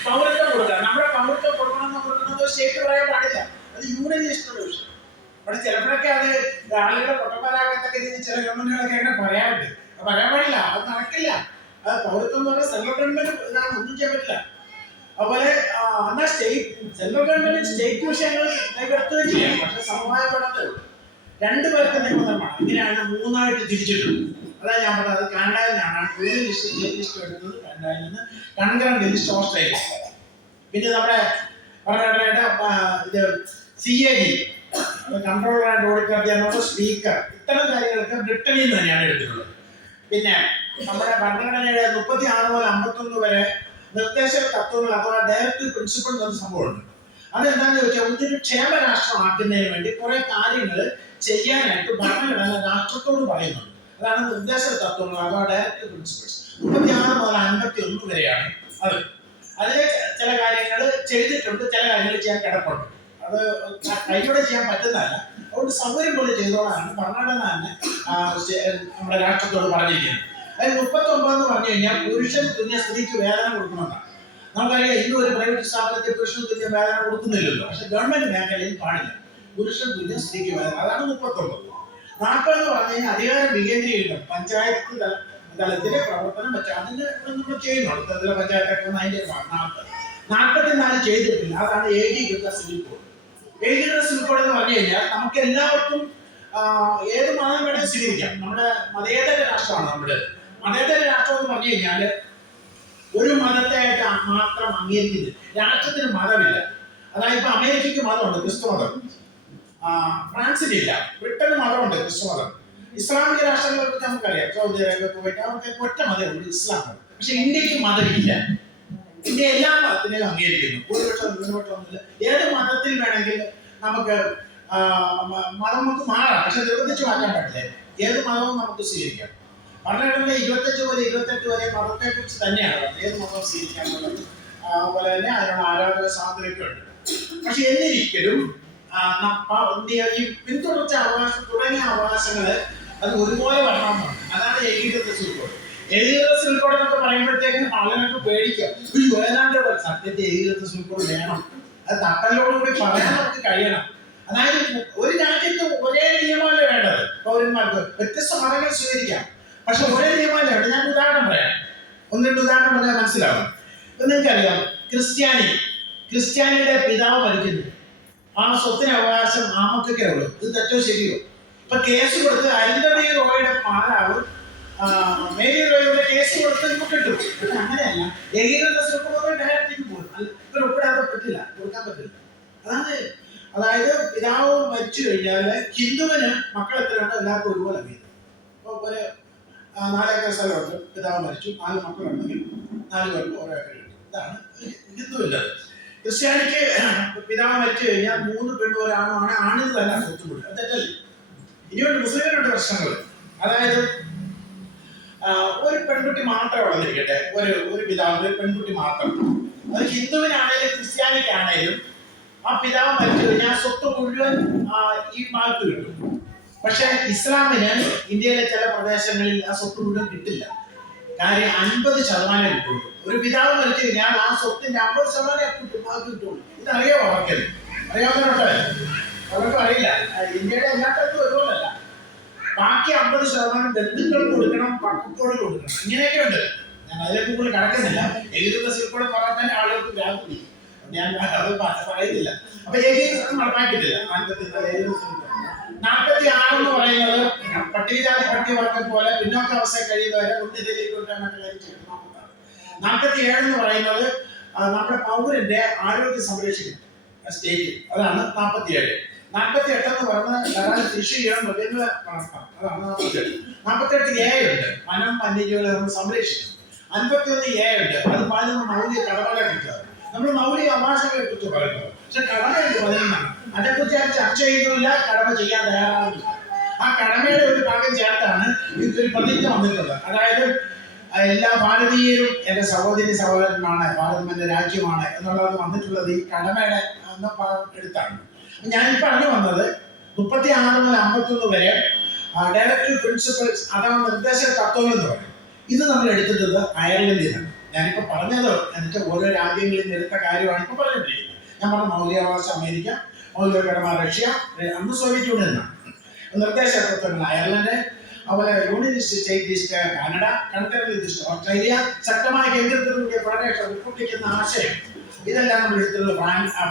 പൗരത്വം കൊടുക്കുക, നമ്മുടെ പൗരത്വം കൊടുക്കുന്നത് സ്റ്റേറ്റ് പറയാൻ പാടില്ല. അത് യൂണിയൻ ലിസ്റ്റിലുള്ള വിഷയം. അവിടെ ചിലപ്പോഴൊക്കെ അത് ആളുകളെ പൊട്ടന്മാരാകത്തക്ക രീതിയിൽ ചില ഗവൺമെന്റുകളൊക്കെ അങ്ങനെ പറയാറുണ്ട്. പറയാൻ പാടില്ല, അത് നടക്കില്ല. അത് പൗരത്വം എന്ന് പറഞ്ഞാൽ സെൻട്രൽ ഗവൺമെന്റ് ഇതാണ്, ഒന്നും ചെയ്യാൻ പറ്റില്ല. അതുപോലെ എന്നാൽ സെൻട്രൽ ഗവൺമെന്റ് സ്റ്റേറ്റ് വിഷയങ്ങൾ കൈകടത്തുകയും ചെയ്യാം, പക്ഷെ സമവായപ്പെടാത്തേ ഉള്ളൂ. രണ്ടുപേർക്ക് നിയമനിർമ്മാണം ഇങ്ങനെയാണ് മൂന്നായിട്ട് തിരിച്ചിട്ടുണ്ട്. അതാണ് ഞാൻ പറഞ്ഞത്. കാനഡയിൽ നിന്നാണ് യൂണിയൻ ലിസ്റ്റ് സ്റ്റേറ്റ് ലിസ്റ്റ് എടുത്തത്, കാനഡയിൽ നിന്ന് കൺകറന്റ് ലിസ്റ്റ് ഓസ്ട്രേലിയ. പിന്നെ നമ്മുടെ ഭരണഘടനയുടെ ഇത് CAG controller and auditor general speaker, ഇത്തരം കാര്യങ്ങളൊക്കെ ബ്രിട്ടനിൽ നിന്ന് തന്നെയാണ് എടുത്തിട്ടുള്ളത്. പിന്നെ നമ്മുടെ ഭരണഘടനയുടെ 36 മുതൽ 51 വരെ നിർദ്ദേശ തത്വങ്ങൾ അഥവാ ഡയറക്റ്റീവ് പ്രിൻസിപ്പിൾ എന്നൊരു സംഭവമുണ്ട്. അതെന്താണെന്ന് ചോദിച്ചാൽ ഒരു ക്ഷേമരാഷ്ട്രമാക്കുന്നതിന് വേണ്ടി കുറെ കാര്യങ്ങൾ ചെയ്യാനായിട്ട് ഭരണഘടന രാഷ്ട്രത്തോട് പറയുന്നുണ്ട്. അതാണ് നിർദ്ദേശ തത്വങ്ങൾ അഥവാ ഡയറക്റ്റീവ് പ്രിൻസിപ്പിൾസ്. 36 മുതൽ 51 വരെയാണ് അത്. അതിലെ ചില കാര്യങ്ങൾ ചെയ്തിട്ടുണ്ട്, ചില കാര്യങ്ങൾ ചെയ്യാൻ കിടപ്പുണ്ട്. അത് കൈയോടെ ചെയ്യാൻ പറ്റുന്നതല്ല. അതുകൊണ്ട് സൗകര്യം പോലെ ചെയ്തോളാണ് ഭരണഘടന തന്നെ നമ്മുടെ രാഷ്ട്രത്തോട് പറഞ്ഞിരിക്കുന്നത്. അതായത് 39 എന്ന് പറഞ്ഞു കഴിഞ്ഞാൽ പുരുഷൻ തുല്യ സ്ത്രീക്ക് വേതനം കൊടുക്കണമെന്നാണ്. നമുക്കറിയാം, ഇന്നും ഒരു പ്രൈവറ്റ് സ്ഥാപനത്തിൽ പുരുഷൻ തുല്യ വേതനം കൊടുക്കുന്നില്ലല്ലോ. പക്ഷെ ഗവൺമെന്റ് മേഖലയിൽ പാടില്ല, പുരുഷൻ തുല്യ സ്ത്രീക്ക് വേതനം. അതാണ് 39. 40 എന്ന് പറഞ്ഞു കഴിഞ്ഞാൽ അധികാരം വികേന്ദ്രീകരിക്കണം. പഞ്ചായത്ത് തലത്തിലെ പ്രവർത്തനം വെച്ചാൽ അതിന് നമ്മൾ ചെയ്യുന്നുണ്ട്. അതിലെ പഞ്ചായത്തൊക്കെ അതിന്റെ 44 ചെയ്തിട്ടില്ല. അതാണ് ഏകീകൃത സിവിൽ കോഡ്. ഏകീകൃത സിവിൽ കോഡ് എന്ന് പറഞ്ഞു കഴിഞ്ഞാൽ നമുക്ക് എല്ലാവർക്കും ഏത് മതം വേണേൽ സ്വീകരിക്കാം. നമ്മുടെ മതേതര രാഷ്ട്രമാണ് നമ്മുടെ. മതേതര രാഷ്ട്രം എന്ന് പറഞ്ഞു കഴിഞ്ഞാൽ ഒരു മതത്തെ ആയിട്ട് മാത്രം അംഗീകരിക്കുന്നില്ല. രാഷ്ട്രത്തിന് മതമില്ല. അതായത് ഇപ്പൊ അമേരിക്കയ്ക്ക് മതമുണ്ട്, ക്രിസ്തു മതം. ഫ്രാൻസിനില്ല. ബ്രിട്ടന് മതമുണ്ട്, ക്രിസ്തു മതം. ഇസ്ലാമിക രാഷ്ട്രങ്ങളെ കുറിച്ച് നമുക്കറിയാം. സൗദി അറേബ്യ, കുവൈറ്റ്, അവർക്ക് ഒറ്റ മതമുണ്ട്, ഇസ്ലാം മതം. പക്ഷെ ഇന്ത്യക്ക് മതമില്ല. ഇന്ത്യ എല്ലാ മതത്തിനെയും അംഗീകരിക്കുന്നു. ഭൂരിപക്ഷമൊന്നുമില്ല. ഏത് മതത്തിൽ വേണമെങ്കിൽ നമുക്ക് മതം നമുക്ക് മാറാം, പക്ഷെ നിർബന്ധിച്ച് മാറ്റാൻ പറ്റില്ല. ഏത് മതവും നമുക്ക് സ്വീകരിക്കാം. ഭരണഘടന 25 മുതൽ 28 വരെ മതത്തെ കുറിച്ച് തന്നെയാണ് ഏത് മതം സ്വീകരിക്കാനുള്ളത്. അതുപോലെ തന്നെ അതിനുള്ള ആരാധന സ്വാതന്ത്ര്യമൊക്കെ ഉണ്ട്. പക്ഷെ എന്നിരിക്കലും ഈ പിന്തുടർച്ച അവകാശം തുടങ്ങിയ അവകാശങ്ങള് അത് ഒരുപോലെ വരണമെന്നാണ്. അതാണ് ഏകീകൃത സിവിൽ കോഡ്. ഏകീകൃത സിവിൽ കോഡ് എന്നൊക്കെ പറയുമ്പോഴത്തേക്കും ആളുകൾക്ക് പേടിക്കാം. ഏതാണ്ട് സത്യത്തെ ഏകീകൃത സിവിൽ കോഡ് വേണം, അത് തട്ടലോടുകൂടി പറയാൻ നമുക്ക് കഴിയണം. അതായത് ഒരു രാജ്യത്ത് ഒരേ നിയമമല്ലേ വേണ്ടത്. പൗരന്മാർക്ക് വ്യത്യസ്ത മതങ്ങൾ സ്വീകരിക്കാം, പക്ഷെ ഒരേ നിയമമല്ലേ വേണ്ടത്. ഞാൻ ഉദാഹരണം പറയാം, ഒന്ന് രണ്ട് ഉദാഹരണം പറഞ്ഞാൽ മനസ്സിലാവും. ഇപ്പൊ നിങ്ങൾക്കറിയാം, ക്രിസ്ത്യാനിയുടെ പിതാവ് മരിക്കുന്നു, ആ സ്വത്തിന് അവകാശം ആ മക്കൾക്കേ ഉള്ളൂ. ഇത് തെറ്റോ ശരിയോ? ഇപ്പൊ കേസ് കൊടുത്ത് അരുന്ധതി റോയുടെ മാതാവ് മേരി റോയുടെ കേസ് കൊടുത്ത് നമുക്ക് കിട്ടും. പക്ഷെ അങ്ങനെയല്ല, ഏകീകൃത സിവിൽ ഡയറക്റ്റ് പോകും. ഇവർ ഒപ്പിടാതെ പറ്റില്ല, കൊടുക്കാൻ പറ്റില്ല. അതായത് പിതാവ് മരിച്ചു കഴിഞ്ഞാൽ ഹിന്ദുവിന് മക്കൾ എത്രയുണ്ടോ എല്ലാവർക്കും ഒരുപോലെ വീതം. ഇപ്പോൾ ഒരു 4 ഏക്കർ സ്ഥലമുണ്ട്, പിതാവ് മരിച്ചു, 4 മക്കളുണ്ടെങ്കിൽ 4 പേർക്ക് ഓരോ ഏക്കർ കിട്ടും. ഇതാണ് ഹിന്ദുവിൻ്റെ. ക്രിസ്ത്യാനിക്ക് പിതാവ് മരിച്ചു കഴിഞ്ഞാൽ 3 പെണ്ണും ഒരാണുമാണ്, ആണിന് തന്നെ സ്വത്ത് കൊടുക്കുക. തെറ്റല്ലേ? ഇനിയുണ്ട് മുസ്ലിമിനുണ്ട് പ്രശ്നങ്ങൾ. അതായത് ഒരു പെൺകുട്ടി മാത്രമേ വളർന്നിരിക്കട്ടെ, ഒരു പിതാവിന് ഒരു പെൺകുട്ടി മാത്രം. അത് ഹിന്ദുവിനാണേലും ക്രിസ്ത്യാനിക്കാണേലും ആ പിതാവ് മരിച്ചു കഴിഞ്ഞാൽ സ്വത്ത് മുഴുവൻ ഈ മകൾക്ക് കിട്ടും. പക്ഷെ ഇസ്ലാമിന് ഇന്ത്യയിലെ ചില പ്രദേശങ്ങളിൽ ആ സ്വത്ത് മുഴുവൻ കിട്ടില്ല. കാര്യം 50% കിട്ടുള്ളൂ. ഒരു പിതാവ് മരിച്ചു കഴിഞ്ഞാൽ ആ സ്വത്തിന്റെ 50% മകൾക്ക് കിട്ടുള്ളൂ. ഇതറിയാമോ അവർക്ക്? അറിയാവുന്നവരുണ്ടോ? അവർക്ക് അറിയില്ല. ഇന്ത്യയുടെ എല്ലാ സ്ഥലത്തും ഒരുപോലല്ല. ബാക്കി 50% ബന്ധുക്കൾക്ക് കൊടുക്കണം, പക്കത്തോട് കൊടുക്കണം. ഇങ്ങനെയൊക്കെ ഉണ്ട്. ഞാൻ അതിലേക്ക് കൂടുതൽ കടക്കുന്നില്ല. ഏകീകൃത സിവിൽ കോഡ് പറയാൻ തന്നെ ആളുകൾക്ക് വ്യാപി. ഞാൻ അത് പറയുന്നില്ല. അപ്പൊ ഏകീകൃതം നടപ്പാക്കിയിട്ടില്ല. 46 എന്ന് പറയുന്നത് പട്ടികജാതി പട്ടികവർഗം പോലെ പിന്നോക്ക അവസ്ഥ കഴിയുന്നവരെ ഉന്നതിയിലേക്ക് കൊണ്ടുവരാൻ കാര്യം ചെയ്യണം. 47 എന്ന് പറയുന്നത് നമ്മുടെ പൗരന്റെ ആരോഗ്യം സംരക്ഷിക്കണം സ്റ്റേറ്റ്. അതാണ് 47. 48 എന്ന് പറയുന്നത് കൃഷി ചെയ്യണം, മൃഗങ്ങളെ വളർത്താം. അതാണ് 48. 48A ഉണ്ട്, വനം വന്യജീവികളെ നമ്മൾ സംരക്ഷിക്കണം. 51A ഉണ്ട്, അത് പാലുന്ന മൗലിക കടമകളെ കുറിച്ച്. നമ്മൾ മൗലിക അവകാശങ്ങളെ കുറിച്ച് പറയുന്നത്. പക്ഷെ കടമ എന്ത് പറയുന്നതാണ്? അതേക്കുറിച്ച് ഞാൻ ചർച്ച ചെയ്യുന്നില്ല, കടമ ചെയ്യാൻ തയ്യാറാവുന്നില്ല. ആ കടമയുടെ ഒരു ഭാഗം ചേർത്താണ് ഇതൊരു പ്രതിജ്ഞ വന്നിട്ടുള്ളത്. അതായത് എല്ലാ ഭാരതീയരും എൻ്റെ സഹോദരി സഹോദരന്മാണ്, ഭാരതം എൻ്റെ രാജ്യമാണ് എന്നുള്ളത് വന്നിട്ടുള്ളത് ഈ കടമയുടെ എടുത്താണ്. ഞാനിപ്പോൾ പറഞ്ഞു വന്നത് 36 മുതൽ 51 വരെ ഡയറക്റ്റീവ് പ്രിൻസിപ്പിൾസ് അഥവാ നിർദ്ദേശ തത്വങ്ങൾ എന്ന് പറയും. ഇത് നമ്മൾ എടുത്തിട്ടുള്ളത് അയർലൻഡിൽ നിന്നാണ്. ഞാനിപ്പോൾ പറഞ്ഞത് എന്നിട്ട് ഓരോ രാജ്യങ്ങളിൽ നിന്ന് എടുത്ത കാര്യമാണ് ഇപ്പോൾ പറഞ്ഞിട്ടിരിക്കുന്നത്. ഞാൻ പറഞ്ഞ മൗലികാവകാശം അമേരിക്ക, മൗലിക കടമ റഷ്യ, അന്ന് സോവിയറ്റ് യൂണിയൻ എന്നാണ്. നിർദ്ദേശ തത്വങ്ങൾ അയർലൻഡ്, അതുപോലെ unionist state list Canada, concurrent list Australia, ശക്തമായ കേന്ദ്രത്തിലൂടെ ഫെഡറേഷൻ റിപ്പബ്ലിക് എന്ന ആശയം ഇതെല്ലാം നമ്മൾ എടുത്തുള്ള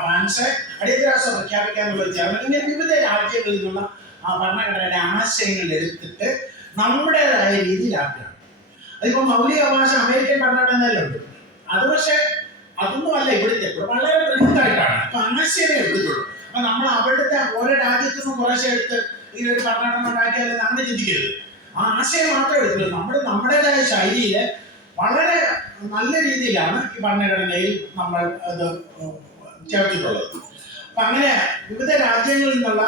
ഫ്രാൻസ് അടിയന്തരാവസ്ഥ പ്രഖ്യാപിക്കാനുള്ള ജർമ്മനി, ഇങ്ങനെ വിവിധ രാജ്യങ്ങളിൽ നിന്നുള്ള ഭരണഘടനയുടെ ആശയങ്ങൾ എടുത്തിട്ട് നമ്മുടേതായ രീതിയിലാക്കുകയാണ്. അതിപ്പോൾ മൗലിക അവകാശം അമേരിക്കൻ ഭരണഘടനയിലുണ്ട്. അത് പക്ഷേ അതൊന്നും അല്ല ഇവിടുത്തെ, വളരെ ബൃഹത്തായിട്ടാണ്. അപ്പൊ ആശയമേ എടുത്തിട്ടുള്ളൂ. അപ്പൊ നമ്മൾ അവിടുത്തെ ഓരോ രാജ്യത്തു നിന്നും കുറേശ്ശെ എടുത്ത് ഈ ഒരു ഭരണഘടന ഉണ്ടാക്കിയാലും അങ്ങനെ ചിന്തിക്കരുത്. ആ ആശയം മാത്രമേ എടുത്തുള്ളൂ. നമ്മുടേതായ ശൈലിയിൽ വളരെ നല്ല രീതിയിലാണ് ഈ ഭരണഘടനയിൽ നമ്മൾ അത് ചേർത്തിട്ടുള്ളത്. അപ്പൊ അങ്ങനെ വിവിധ രാജ്യങ്ങളിൽ നിന്നുള്ള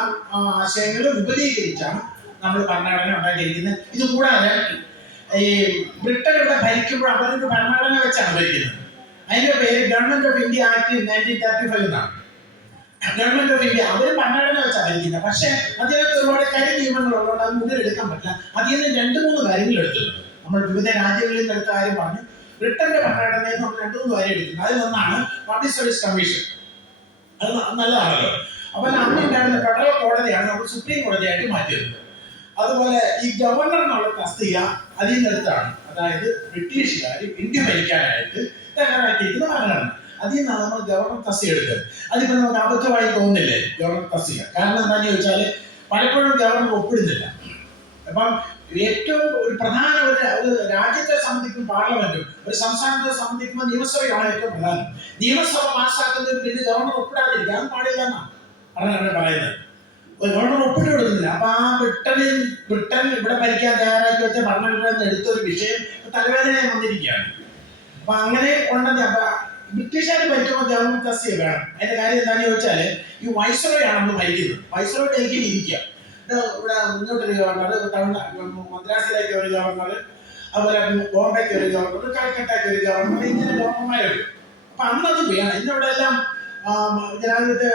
ആശയങ്ങൾ വിപുലീകരിച്ചാണ് നമ്മൾ ഭരണഘടന ഉണ്ടാക്കിയിരിക്കുന്നത്. ഇത് കൂടാതെ ഈ ബ്രിട്ടൻ ഇവിടെ ഭരിക്കുമ്പോൾ അവർക്ക് ഭരണഘടന വെച്ചാണ് ഭരിക്കുന്നത്. അതിന്റെ പേര് ഗവൺമെന്റ് ഓഫ് ഇന്ത്യ ആക്ട് 1935 എന്നാണ്. ഗവൺമെന്റ് ഓഫ് ഇന്ത്യ അവർ ഭരണഘടന വെച്ചാണ് ഭരിക്കുന്നത്. പക്ഷെ അതിനകത്ത് ഒരുപാട് കരി നിയമങ്ങളുള്ളതുകൊണ്ട് അത് മുതലെടുക്കാൻ പറ്റില്ല. അതിൽ നിന്ന് 2-3 കാര്യങ്ങൾ എടുത്തിട്ടുണ്ട്. നമ്മൾ വിവിധ രാജ്യങ്ങളിൽ നിന്ന് എടുത്ത കാര്യം പറഞ്ഞു. ബ്രിട്ടന്റെ ഭരണഘടനയിൽ നമ്മൾ 2-3 കാര്യം എടുക്കുന്നത്. അതിലൊന്നാണ് പബ്ലിക് സർവീസ് കമ്മീഷൻ. അത് നല്ലതാണല്ലോ. അപ്പൊ അന്നുണ്ടായിരുന്ന ഫെഡറൽ കോടതിയാണ് നമ്മൾ സുപ്രീം കോടതിയായിട്ട് മാറ്റിയത്. അതുപോലെ ഈ ഗവർണർ എന്നുള്ള തസ്തിക അതിൽ നിന്നെടുത്താണ്. അതായത് ബ്രിട്ടീഷുകാർ ഇന്ത്യ ഭരിക്കാനായിട്ട് തയ്യാറാക്കിയിരിക്കുന്ന ഭരണഘടന. അതിൽ നിന്നാണ് നമ്മൾ ഗവർണർ തസ്തിക എടുത്തത്. അതിപ്പോ നമുക്ക് അബദ്ധമായി തോന്നുന്നില്ലേ ഗവർണർ തസ്തിക? കാരണം എന്താണെന്ന് ചോദിച്ചാൽ പലപ്പോഴും ഗവർണർ ഒപ്പിടുന്നില്ല. അപ്പം ഏറ്റവും ഒരു പ്രധാന ഒരു രാജ്യത്തെ സംബന്ധിക്കും പാർലമെന്റും ഒരു സംസ്ഥാനത്തെ സംബന്ധിക്കുമ്പോൾ നിയമസഭയാണ് ഏറ്റവും പ്രധാനം. നിയമസഭ പാസ്സാക്കുന്നതിന് പിന്നെ ഗവർണർ ഒപ്പിടാതിരിക്കുക അത് പാടില്ല എന്നാണ് ഭരണഘടന പറയുന്നത്. ഗവർണർ ഒപ്പിട്ട് കൊടുക്കുന്നില്ല. അപ്പൊ ആ ബ്രിട്ടൻ ഇവിടെ ഭരിക്കാൻ തയ്യാറാക്കി വെച്ച ഭരണഘടന എടുത്തൊരു വിഷയം തലവേദനയായി വന്നിരിക്കുകയാണ്. അപ്പൊ അങ്ങനെ ഉണ്ടെങ്കിൽ അപ്പൊ ബ്രിട്ടീഷുകാർ ഭരിക്കുമ്പോൾ ഗവർണർ തസ്തിക വേണം. അതിന്റെ കാര്യം എന്താണെന്ന് ചോദിച്ചാല് ഈ വൈസ്രോയാണ് നമ്മൾ ഭരിക്കുന്നത്. വൈസ്രോ ഡൽഹിയിൽ ഇരിക്കുക. ഇവിടെ മുന്നോട്ടൊരു ഗവർണർ, മദ്രാസിലേക്ക് ഒരു ഗവർണർ, അതുപോലെ ബോംബെക്ക് ഒരു ഗവർണർ, കൽക്കട്ടയ്ക്ക് ഒരു ഗവർണർ, ഇങ്ങനെ ഗവർണർമാരുണ്ട്. അപ്പൊ അന്നത് വേണം. ഇന്നിവിടെ എല്ലാം ജനാധിപത്യ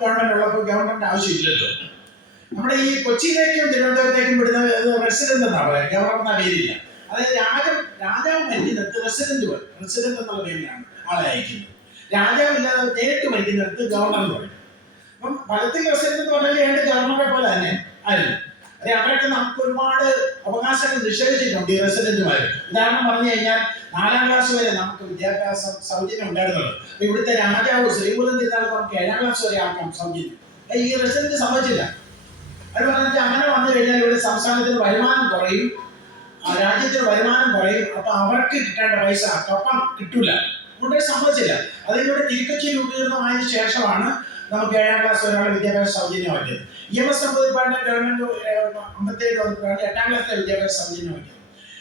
ഗവൺമെന്റ് ഉള്ളപ്പോൾ ഗവർണറിന്റെ ആവശ്യമില്ലല്ലോ. നമ്മുടെ ഈ കൊച്ചിയിലേക്കും തിരുവനന്തപുരത്തേക്കും വിടുന്നത് റെസിഡന്റ് എന്നാ പറയാം, ഗവർണർ എന്ന പേരില്ല. അതായത് രാജാവ് ഭരിക്കുന്നിടത്ത് റെസിഡന്റ് എന്നുള്ള പേരിലാണ് ആളെ അയക്കുന്നത്. രാജാവില്ലാതെ നേരിട്ട് ഭരിക്കുന്നിടത്ത് ഗവർണർ എന്ന് പറയും. അപ്പം ഫലത്തിൽ റെസിഡന്റ് എന്ന് പറഞ്ഞാൽ ഏത് ഗവർണറെ പോലെ തന്നെ ആയിരുന്നു. അവരൊക്കെ നമുക്ക് ഒരുപാട് അവകാശങ്ങൾ നിഷേധിച്ചിട്ടുണ്ട് ഈ റെസിഡന്റുമാർ. ഉദാഹരണം പറഞ്ഞു കഴിഞ്ഞാൽ 4ാം ക്ലാസ് വരെ നമുക്ക് വിദ്യാഭ്യാസം സൗജന്യം ഉണ്ടായിരുന്നുള്ളൂ. ഇവിടുത്തെ രാജാവ് ശ്രീകുലം തിരുനാൾ നമുക്ക് 7ാം ക്ലാസ് വരെ ആക്കാം സൗജന്യം. ഈ റെസിഡന്റ് സമ്മതിച്ചില്ല. അത് പറഞ്ഞിട്ട് അങ്ങനെ വന്നു കഴിഞ്ഞാൽ ഇവിടെ സംസ്ഥാനത്തിന് വരുമാനം കുറയും, രാജ്യത്തിന് വരുമാനം കുറയും. അപ്പൊ അവർക്ക് കിട്ടേണ്ട പൈസ കപ്പം കിട്ടൂല. അതുകൊണ്ട് സമ്മതിച്ചില്ല. അതിലൂടെ തിരുക്കൊച്ചി രൂപീകരണമായതിനു ശേഷമാണ് നമുക്ക് 7ാം ക്ലാസ് വരെയുള്ള വിദ്യാഭ്യാസ സൗജന്യമാക്കിയത്. EMS നമ്പൂതിരിപ്പാടിന്റെ ഗവൺമെന്റ് 57 വന്നപ്പോഴാണ് 8ാം ക്ലാസ്സിലെ വിദ്യാഭ്യാസ സൗജന്യമാക്കിയത്.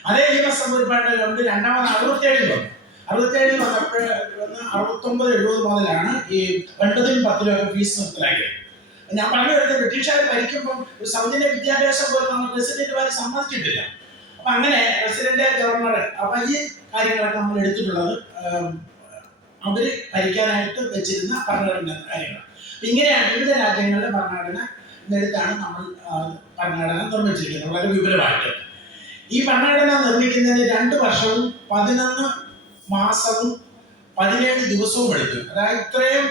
അതേ EMS നമ്പൂതിരിപ്പാടിന്റെ ഗവൺമെന്റ് രണ്ടാമത് 67 വന്നു. 67 വന്നപ്പോൾ 69-70 മുതലാണ് ഈ 9-ലും 10-ലും ഒക്കെ ഫീസ് നിർത്തലാക്കിയത്. ഞാൻ പറഞ്ഞു വരുന്നത് ബ്രിട്ടീഷുകാർ ഭരിക്കുമ്പോൾ ഒരു സൗജന്യ വിദ്യാഭ്യാസം പോലും നമ്മൾ റെസിഡന്റുമാരെ സമ്മതിച്ചിട്ടില്ല. അപ്പൊ അങ്ങനെ റെസിഡന്റ് ഗവർണർ, അപ്പൊ ഈ കാര്യങ്ങളൊക്കെ നമ്മൾ എടുത്തിട്ടുള്ളത് അവര് ഭരിക്കാനായിട്ട് വെച്ചിരുന്ന ഭരണഘടന കാര്യങ്ങളാണ്. ഇങ്ങനെയാണ് വിവിധ രാജ്യങ്ങളുടെ ഭരണഘടന എടുത്താണ് നമ്മൾ ഭരണഘടന നിർമ്മിച്ചിരിക്കുന്നത് വളരെ വിപുലമായിട്ട്. ഈ ഭരണഘടന നിർമ്മിക്കുന്നതിന് 2 വർഷവും 11 മാസവും 17 ദിവസവും എടുത്തു. അതായത് ഇത്രയും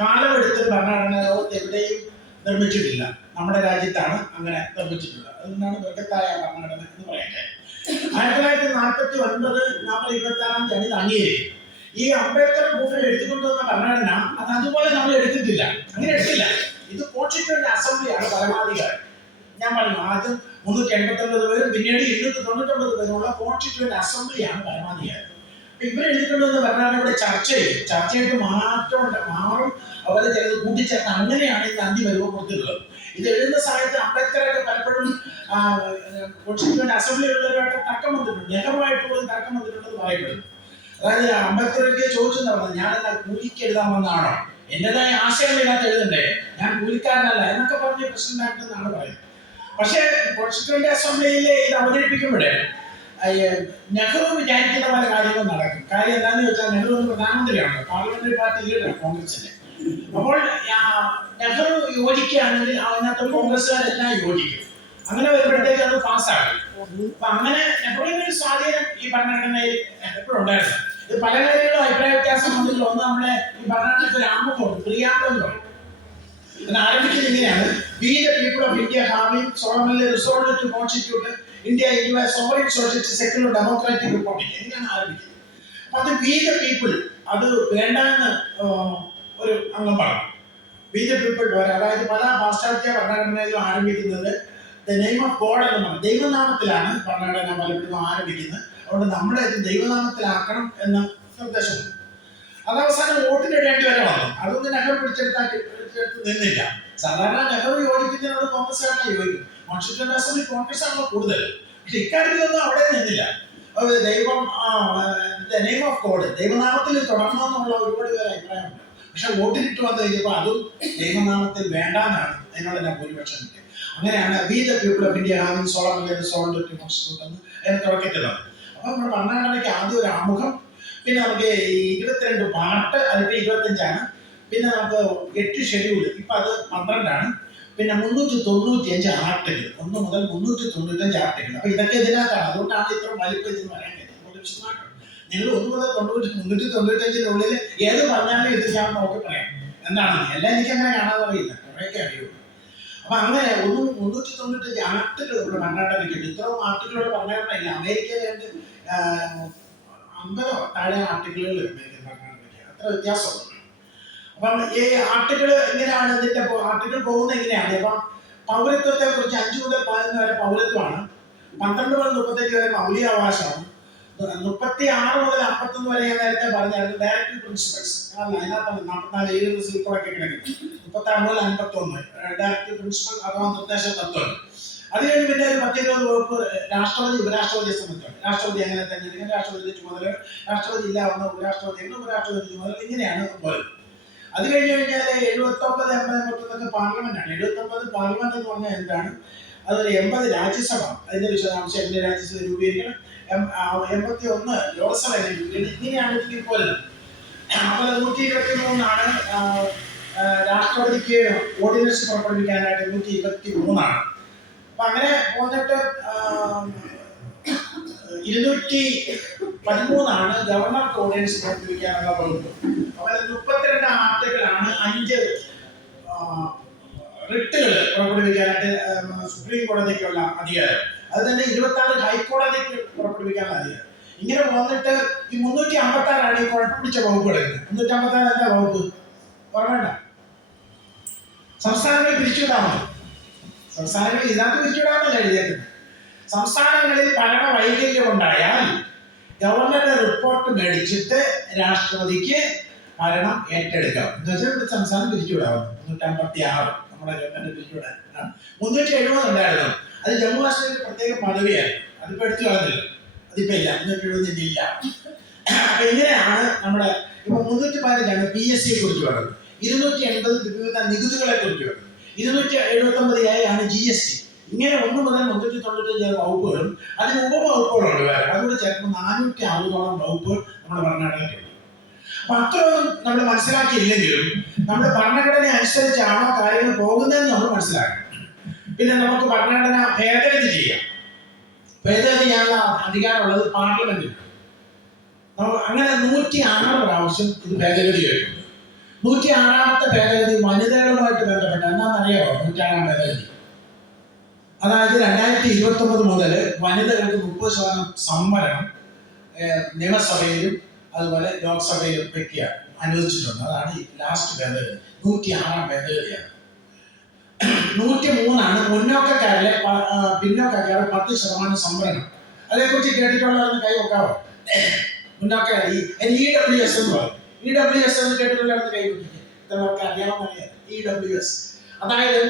കാലമെടുത്തൊരു ഭരണഘടന ലോകത്ത് എവിടെയും നിർമ്മിച്ചിട്ടില്ല. നമ്മുടെ രാജ്യത്താണ് അങ്ങനെ നിർമ്മിച്ചിട്ടുള്ളത്. അതുകൊണ്ടാണ് ബൃഹത്തായ ഭരണഘടന എന്ന് പറയട്ടെ. 1949 നവംബർ 26-ാം തീയതി ഇത് അംഗീകരിക്കും. ഈ അംബേദ്കർ ഭൂമിയിൽ എടുത്തുകൊണ്ടുവന്ന ഭരണഘടന അത് അതുപോലെ നമ്മൾ എടുത്തിട്ടില്ല, അങ്ങനെ എടുത്തില്ല. ഇത് കോൺസ്റ്റിറ്റ്യൂവന്റ് അസംബ്ലിയാണ് പരമാധികാരം. ഞാൻ പറഞ്ഞു ആദ്യം 389 പേരും പിന്നീട് 299 പേരുള്ള കോൺസ്റ്റിറ്റ്യൂവന്റ് അസംബ്ലിയാണ് പരമാധികാരം. അപ്പൊ ഇവർ എടുത്തുകൊണ്ടുവന്ന ഭരണഘടന ഇവിടെ ചർച്ചയായിട്ട് മാറും. അവരെ ചിലത് കൂട്ടിച്ചേർത്ത് അങ്ങനെയാണ് ഇത് അന്തിമ രൂപം കൊടുത്തിട്ടുള്ളത്. ഇത് എഴുതുന്ന സമയത്ത് അംബേദ്കറൊക്കെ പലപ്പോഴും കോൺസ്റ്റിറ്റ്യൂവന്റ് അസംബ്ലിയിലുള്ളവരുമായിട്ട് തർക്കം വന്നിട്ടുണ്ട്, നെഹ്റുവായിട്ട് പോലും തർക്കം വന്നിട്ടുണ്ടെന്ന് പറയപ്പെടുന്നു. അതായത് അംബേദ്കറൊക്കെ ചോദിച്ചെന്ന് പറഞ്ഞത് ഞാൻ എന്നാൽ കൂലിക്ക് എഴുതാൻ വന്നതാണോ, എന്റേതായ ആശയങ്ങൾ ഇതിനകത്ത് എഴുതണ്ടേ, ഞാൻ കൂലിക്കാരനല്ല എന്നൊക്കെ പറഞ്ഞ് പ്രസിഡന്റായിട്ടെന്നാണ് പറയുന്നത്. പക്ഷേ കോൺസ്റ്റിറ്റ്യൂവന്റ് അസംബ്ലിയിൽ ഇത് അവതരിപ്പിക്കുമ്പോഴേ നെഹ്റു വിചാരിക്കുന്ന പല കാര്യങ്ങളും നടക്കും. കാര്യം എന്താണെന്ന് ചോദിച്ചാൽ നെഹ്റു പ്രധാനമന്ത്രിയാണ്, പാർലമെന്ററി പാർട്ടി ലീഡറാണ് കോൺഗ്രസിന്റെ. അപ്പോൾ നെഹ്റു യോജിക്കുകയാണെങ്കിൽ അതിനകത്ത് കോൺഗ്രസ്സുകാരെല്ലാം യോജിക്കും. അങ്ങനെ വരുമ്പോഴത്തേക്ക് അത് പാസ്സാകും. അപ്പൊ അങ്ങനെ നെഹ്റുവിന്റെ ഒരു സ്വാധീനം ഈ ഭരണഘടനയിൽ എപ്പോഴും ഉണ്ടായിരുന്നു. ഇത് പല കാര്യങ്ങളും അഭിപ്രായ വ്യത്യാസം വന്നിട്ടുള്ള ഒന്ന് നമ്മുടെ ഈ ഭരണഘടനയ്ക്ക് ഒരു ആമുഖമുണ്ട്, പ്രിയാമ്പിൾ എന്ന് പറയും. അതിന് ആരംഭിച്ചത് ഇങ്ങനെയാണ്: We the people of India having solemnly resolved to constitute India into a sovereign socialist secular democratic republic. ഇങ്ങനെയാണ് ആരംഭിക്കുന്നത്. അപ്പൊ അത് വി ദ പീപ്പിൾ അത് വേണ്ടെന്ന് ഒരു അംഗം പറഞ്ഞു. വി ദ പീപ്പിൾ വരെ, അതായത് പല പാശ്ചാത്യ ഭരണഘടനയിലും ആരംഭിക്കുന്നത് ദ നെയിം ഓഫ് ഗോഡ് എന്ന് പറഞ്ഞു, ദൈവനാമത്തിലാണ് ഭരണഘടന പലപ്പോഴും ആരംഭിക്കുന്നത്. അതുകൊണ്ട് നമ്മളെ ദൈവനാമത്തിലാക്കണം എന്ന നിർദ്ദേശമുണ്ട്. അത് അവസാനം വോട്ടിനിടേണ്ടി വരെ വന്നു. അതൊന്നും നെഹ്റു പിടിച്ചെടുത്ത് നിന്നില്ല. സാധാരണ നെഹ്റു യോജിക്കുന്നതിനോട് കോൺഗ്രസ്സുകാരനെ യോജിക്കും. കോൺസ്റ്റിറ്റ്യൂന്റ് അസംബ്ലി കോൺഗ്രസ് ആണല്ലോ കൂടുതൽ. പക്ഷെ ഇക്കാര്യത്തിലൊന്നും അവിടെ നിന്നില്ല. ദൈവം നെയിം ഓഫ് ഗോഡ്, ദൈവനാമത്തിൽ തുടരണമെന്നുള്ള ഒരുപാട് പേര് അഭിപ്രായമുണ്ട്. പക്ഷെ വോട്ടിനിട്ട് വന്നു കഴിഞ്ഞപ്പോൾ അതും ദൈവനാമത്തിൽ വേണ്ടാന്നാണ് അതിനോടെല്ലാം ഭൂരിപക്ഷം കിട്ടിയത്. അങ്ങനെയാണ് we the people of India having solemnity constitute എന്ന് അതിന് തുടക്കത്തിലാണ്. അപ്പൊ നമ്മുടെ ഭരണഘടനയ്ക്ക് ആദ്യം ഒരു ആമുഖം, പിന്നെ നമുക്ക് 22 പാർട്ട്, അതിപ്പോൾ 25ആണ്. പിന്നെ നമുക്ക് 8 ഷെഡ്യൂൾ, ഇപ്പം അത് 12ആണ്. പിന്നെ 395 ആർട്ടിക്കിൾ, 1 മുതൽ 395 ആർട്ടിക്കിൾ. അപ്പൊ ഇതൊക്കെ ഇതിനകത്താണ്. അതുകൊണ്ടാണ് ഇത്ര വലിപ്പം ഇതെന്ന് പറയാൻ കഴിയും. നിങ്ങൾ 1 മുതൽ 395 ഏത് പറഞ്ഞാലും ഇത് ഞാൻ നോക്കി പറയാം എന്താണെന്ന്. എല്ലാം എനിക്കങ്ങനെ കാണാതെ അറിയില്ല, കുറേയൊക്കെ അറിയുള്ളൂ. അപ്പൊ അങ്ങനെ 395 ആർട്ടിക്കിളുള്ള ഭരണഘടനയ്ക്ക് ഇത്രയും ആർട്ടിക്കിളുള്ള ഭരണഘടന ഇല്ല. അമേരിക്കയിലെ 50 താഴെ ആർട്ടിക്കിളുകൾ അമേരിക്കൻ ഭരണഘടനയ്ക്ക്, അത്ര വ്യത്യാസമുണ്ട്. അപ്പം ഈ ആർട്ടിക്കിൾ എങ്ങനെയാണ് ഇതിന്റെ ആർട്ടിക്കിൾ പോകുന്നത് എങ്ങനെയാണ്? അപ്പം പൗരത്വത്തെ കുറിച്ച് 5 മുതൽ 11 വരെ പൗരത്വമാണ്, 12 മുതൽ 35 വരെ മൗലികാവകാശമാണ്, 36 മുതൽ 51 വരെ ഞാൻ നേരത്തെ പറഞ്ഞായിരുന്നു ഡയറക്റ്റീവ് പ്രിൻസിപ്പൾസ്. അതിനകത്താണ് 44 7 സീറ്റുകളൊക്കെ കിടക്കുന്നത്. 36 മുതൽ 51 ഡയറക്റ്റീവ് പ്രിൻസിപ്പൽ അഥവാ നിർദ്ദേശ തത്വം. അത് കഴിഞ്ഞ് പിന്നെ ഒരു 10-20 വകുപ്പ് രാഷ്ട്രപതി ഉപരാഷ്ട്രപതിയെ സംബന്ധിച്ചാണ്. രാഷ്ട്രപതി എങ്ങനെ തെരഞ്ഞെടുക്കും, രാഷ്ട്രപതിയുടെ ചുമതല, രാഷ്ട്രപതി ഇല്ലാവുന്ന ഉപരാഷ്ട്രപതി ചുമതല, ഇങ്ങനെയാണ് പോലെ. അത് കഴിഞ്ഞ് കഴിഞ്ഞാൽ 79, 80, 81 പാർലമെന്റാണ്. 79 പാർലമെന്റ് എന്ന് പറഞ്ഞാൽ എന്താണ്? അതൊരു 80 രാജ്യസഭ, അതിന്റെ വിശദാംശം 80 രാജ്യസഭ രൂപീകരിക്കണം, 81 ലോക്സഭ ഇങ്ങനെയാണ് ഇതിൽ പോരുന്നത്. അപ്പോൾ 123 രാഷ്ട്രപതിക്ക് ഓർഡിനൻസ് പുറപ്പെടുവിക്കാനായിട്ട് 123. അപ്പൊ അങ്ങനെ പോന്നിട്ട് 213 ഗവർണർക്ക് ഓർഡിനൻസ് പുറപ്പെടുവിക്കാനുള്ള വകുപ്പ്. അപ്പോൾ 32 ആർട്ടിക്കിളാണ് 5 റിട്ടുകൾ പുറപ്പെടുവിക്കാനായിട്ട് സുപ്രീം കോടതിക്കുള്ള അധികാരം. അത് തന്നെ 26 ഹൈക്കോടതിക്ക് പുറപ്പെടുവിക്കാനുള്ള അധികാരം. ഇങ്ങനെ വന്നിട്ട് ഈ 356 ഈ കുഴപ്പം പിടിച്ച വകുപ്പ് എടുക്കുന്നത്. 356 എന്താ വകുപ്പ്? ഓർമ്മണ്ട, സംസ്ഥാനങ്ങൾ പിരിച്ചുവിടാമോ? സംസ്ഥാനങ്ങളിൽ ഇതിനകത്ത് പിരിച്ചുവിടാമെന്നല്ല എഴുതിയേക്കുന്നത്. സംസ്ഥാനങ്ങളിൽ ഭരണ വൈകല്യം ഉണ്ടായാൽ ഗവർണറുടെ റിപ്പോർട്ട് മേടിച്ചിട്ട് രാഷ്ട്രപതിക്ക് ഭരണം ഏറ്റെടുക്കാം. എന്ന് വെച്ചാൽ ഇവിടെ സംസ്ഥാനം പിരിച്ചുവിടാവും. 356 നമ്മുടെ ഗവൺമെന്റ് പിരിച്ചുവിടാൻ. 370 ഉണ്ടായിരുന്നു. അത് ജമ്മു കാശ്മീരിൽ പ്രത്യേക പദവിയായിരുന്നു. അതിപ്പോ എടുത്തു കളഞ്ഞില്ല, അതിപ്പോ ഇല്ല. 370 ഇല്ല. അപ്പൊ ഇങ്ങനെയാണ് നമ്മുടെ ഇപ്പൊ 315 PSC കുറിച്ച് പറയുന്നത്. 280 വിവിധ നികുതികളെ കുറിച്ച് പറയുന്നത്. 279 GST. ഇങ്ങനെ 1 മുതൽ 395 വകുപ്പുകളും അതിന് ഉപവകുപ്പുകളുണ്ട് വേറെ. അതുകൂടെ ചേർക്കുമ്പോൾ 460 വകുപ്പുകൾ നമ്മുടെ ഭരണഘടനയ്ക്കുണ്ട്. അപ്പൊ അത്രയൊന്നും നമ്മൾ മനസ്സിലാക്കിയില്ലെങ്കിലും നമ്മുടെ ഭരണഘടന അനുസരിച്ചാണോ കാര്യങ്ങൾ പോകുന്നതെന്ന് നമ്മൾ മനസ്സിലാക്കണം. പിന്നെ നമുക്ക് ഭരണഘടന ഭേദഗതി ചെയ്യാം. ഭേദഗതി ചെയ്യാനുള്ള അധികാരമുള്ളത് പാർലമെന്റിന്. അങ്ങനെ 106 പ്രാവശ്യം ഇത് ഭേദഗതി വരുന്നുണ്ട്. 106ാമത്തെ ഭേദഗതി വനിതകളുമായിട്ട് ബന്ധപ്പെട്ട എന്താണെന്നറിയാമോ? 106ാം ഭേദഗതി അതായത് 2029 മുതൽ വനിതകൾക്ക് 30% സംവരണം നിയമസഭയിലും അതുപോലെ ലോക്സഭയിലും വെക്കുക അനുവദിച്ചിട്ടുണ്ട്. അതാണ് ഈ ലാസ്റ്റ് ഭേദഗതി. 106ാം ഭേദഗതിയാണ്. 103 മുന്നോക്കക്കാരിലെ പിന്നോക്കക്കാരെ 10% സംവരണം. അതേക്കുറിച്ച് കേട്ടിട്ടുള്ളവരെന്ന് കൈ വെക്കാവോ? മുന്നോക്കക്കാരി EWS എന്ന് പറയും. EWS എന്ന് കേട്ടിട്ടുള്ളവരെന്ന് കൈ വെക്കുക. ഇത്രയൊക്കെ അറിയാമെന്നറിയാം. EWS അതായത്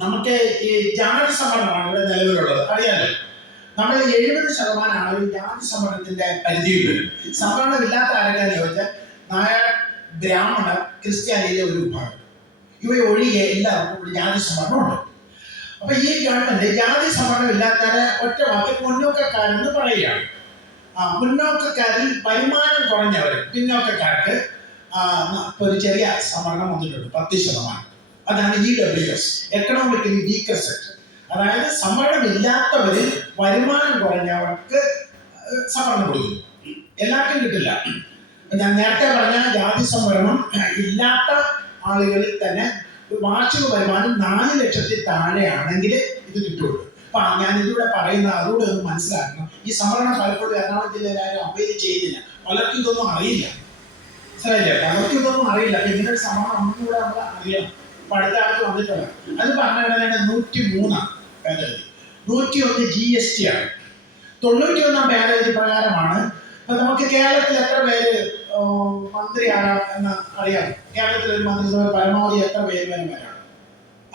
നമുക്ക് ഈ ജാതി സംവരണമാണ് ഇവിടെ നിലവിലുള്ളത്. അറിയാലോ, നമ്മൾ 70% ആളുകൾ ജാതി സംവരണത്തിന്റെ പരിധിയിൽ വരും. സംവരണമില്ലാത്ത ആരെങ്കിലും ചോദിച്ചാൽ നായർ, ബ്രാഹ്മണർ, ക്രിസ്ത്യാനിയിലെ ഒരു വിഭാഗം, ഇവ ഒഴികെ എല്ലാവർക്കും ജാതി സംവരണമുണ്ട്. അപ്പൊ ഈ ഗവൺമെന്റ് ജാതി സംവരണം ഇല്ലാത്തവരെ ഒറ്റ വാക്കിൽ മുന്നോക്കക്കാരെന്ന് പറയുകയാണ്. മുന്നോക്കക്കാരിൽ വരുമാനം കുറഞ്ഞവർ, പിന്നോക്കക്കാർക്ക് ഒരു ചെറിയ സംവരണം വന്നിട്ടുണ്ട്, 10%. അതാണ് EWS, എക്കണോമിക്കലി വീക്കർ സെക്ടർ. അതായത് സംവരണമില്ലാത്തവരിൽ വരുമാനം കുറഞ്ഞവർക്ക് സംവരണം കൊടുക്കുന്നു. എല്ലാവർക്കും കിട്ടില്ല. ഞാൻ നേരത്തെ പറഞ്ഞ ജാതി സംവരണം ഇല്ലാത്ത ആളുകളിൽ തന്നെ വാർഷിക വരുമാനം 4 ലക്ഷത്തിൽ താഴെയാണെങ്കിൽ ഇത് കിട്ടുള്ളൂ. അപ്പൊ ഞാൻ ഇതിലൂടെ പറയുന്ന അതുകൂടെ ഒന്ന് മനസ്സിലാക്കണം. ഈ സംവരണം പലപ്പോഴും എറണാകുളം ജില്ലയിൽ ആരും അപ്പീൽ ചെയ്യുന്നില്ല. പലർക്കും ഇതൊന്നും അറിയില്ല. മനസ്സിലായില്ലേ? പലർക്കും ഇതൊന്നും അറിയില്ല. അപ്പൊ ഇങ്ങനെ ഒരു സംവരണം ഒന്നുകൂടെ നമ്മൾ അറിയണം. ഇപ്പൊ അടുത്ത കാലത്ത് വന്നിട്ടുള്ളത് അത് ഭരണഘടനയുടെ 103 ഭേദഗതി. 101 GST ആണ്. 91 ഭേദഗതി പ്രകാരമാണ് ഇപ്പൊ നമുക്ക് കേരളത്തിൽ എത്ര പേര് മന്ത്രിയാകാം എന്ന് അറിയാമോ? കേരളത്തിൽ ഒരു മന്ത്രിസഭ പരമാവധി എത്ര പേര് വരെ വരാം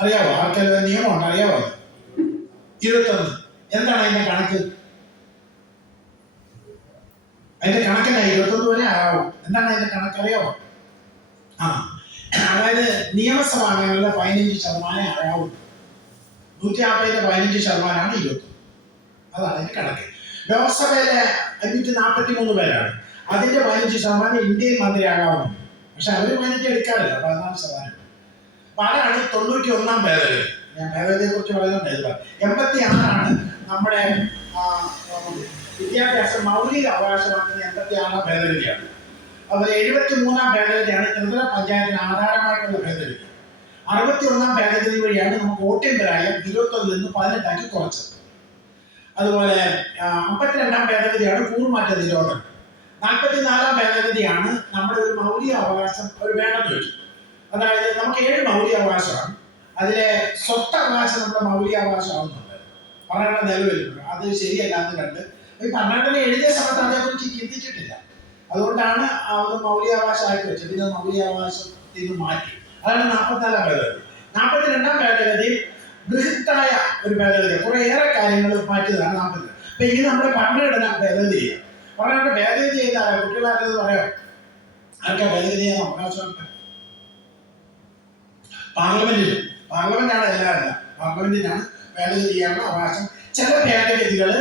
അറിയാവോ? ആർക്കെല്ലാം നിയമമുണ്ട് അറിയാവോ? 21. എന്താണ് അതിന്റെ കണക്ക്? അതിന്റെ കണക്കല്ല 21 വരെ ആകാവും. എന്താണ് അതിന്റെ കണക്ക് അറിയാമോ? അതായത് നിയമസഭാംഗങ്ങളുടെ 15% ആകാവും. 150 15%ആണ് 21. അതാണ് അതിന്റെ കണക്ക്. ലോക്സഭയിലെ 543 പേരാണ്. അതിന്റെ 15% ഇന്ത്യയിൽ മന്ത്രിയാകാവുന്നു. പക്ഷെ അവര് 15 എടുക്കാറില്ല, 14%. അപ്പൊ അതാണ് 91 ഭേദഗതി. ഞാൻ ഭേദഗതിയെ കുറിച്ച് പറയുന്നുണ്ട്. 86 നമ്മുടെ വിദ്യാഭ്യാസ മൗലിക അവകാശമാക്കുന്ന 86 ഭേദഗതിയാണ്. അതുപോലെ 73 ഭേദഗതിയാണ് ത്രിതല പഞ്ചായത്തിന് ആധാരമായിട്ടുള്ള ഭേദഗതി. 61 ഭേദഗതി വഴിയാണ് നമുക്ക് വോട്ടിംഗ് പ്രായം 21 നിന്ന് 18 കുറച്ചത്. അതുപോലെ 52 ഭേദഗതിയാണ് കൂറുമാറ്റ നിരോധനം. 44 ഭേദഗതിയാണ് നമ്മുടെ ഒരു മൗലിക അവകാശം ഒരു വേണമെന്ന് വെച്ചു. അതായത് നമുക്ക് 7 മൗലിക അവകാശമാണ്. അതിലെ സ്വത്തവകാശം നമ്മുടെ മൗലിക അവകാശമാകുന്നുണ്ട്. ഭരണഘടന നിലവിലുണ്ട്. അത് ശരിയല്ലാന്ന് കണ്ട് ഈ ഭരണഘടന എഴുതിയ സമയത്ത് അതേക്കുറിച്ച് ചിന്തിച്ചിട്ടില്ല. അതുകൊണ്ടാണ് അത് മൗലികാവകാശമായിട്ട് വെച്ചത്. പിന്നെ മൗലികാവകാശത്തിൽ നിന്ന് മാറ്റി. അതാണ് 44 ഭേദഗതി. 42 ഭേദഗതി ബൃഹത്തായ ഒരു ഭേദഗതി, കുറേയേറെ കാര്യങ്ങൾ മാറ്റിയതാണ് 42. അപ്പൊ ഇനി നമ്മുടെ ഭരണഘടന ഭേദഗതി ചെയ്യാം. ഭരണഘടന ഭേദഗതി ചെയ്താൽ കുട്ടികളാർക്കത് പറയാം? ആർക്കാ ഭേദഗതി ചെയ്യാൻ അവകാശമുണ്ട്? പാർലമെന്റാണ് എല്ലാവരും. പാർലമെന്റിനാണ് ഭേദഗതി ചെയ്യാനുള്ള അവകാശം. ചില ഭേദഗതികൾ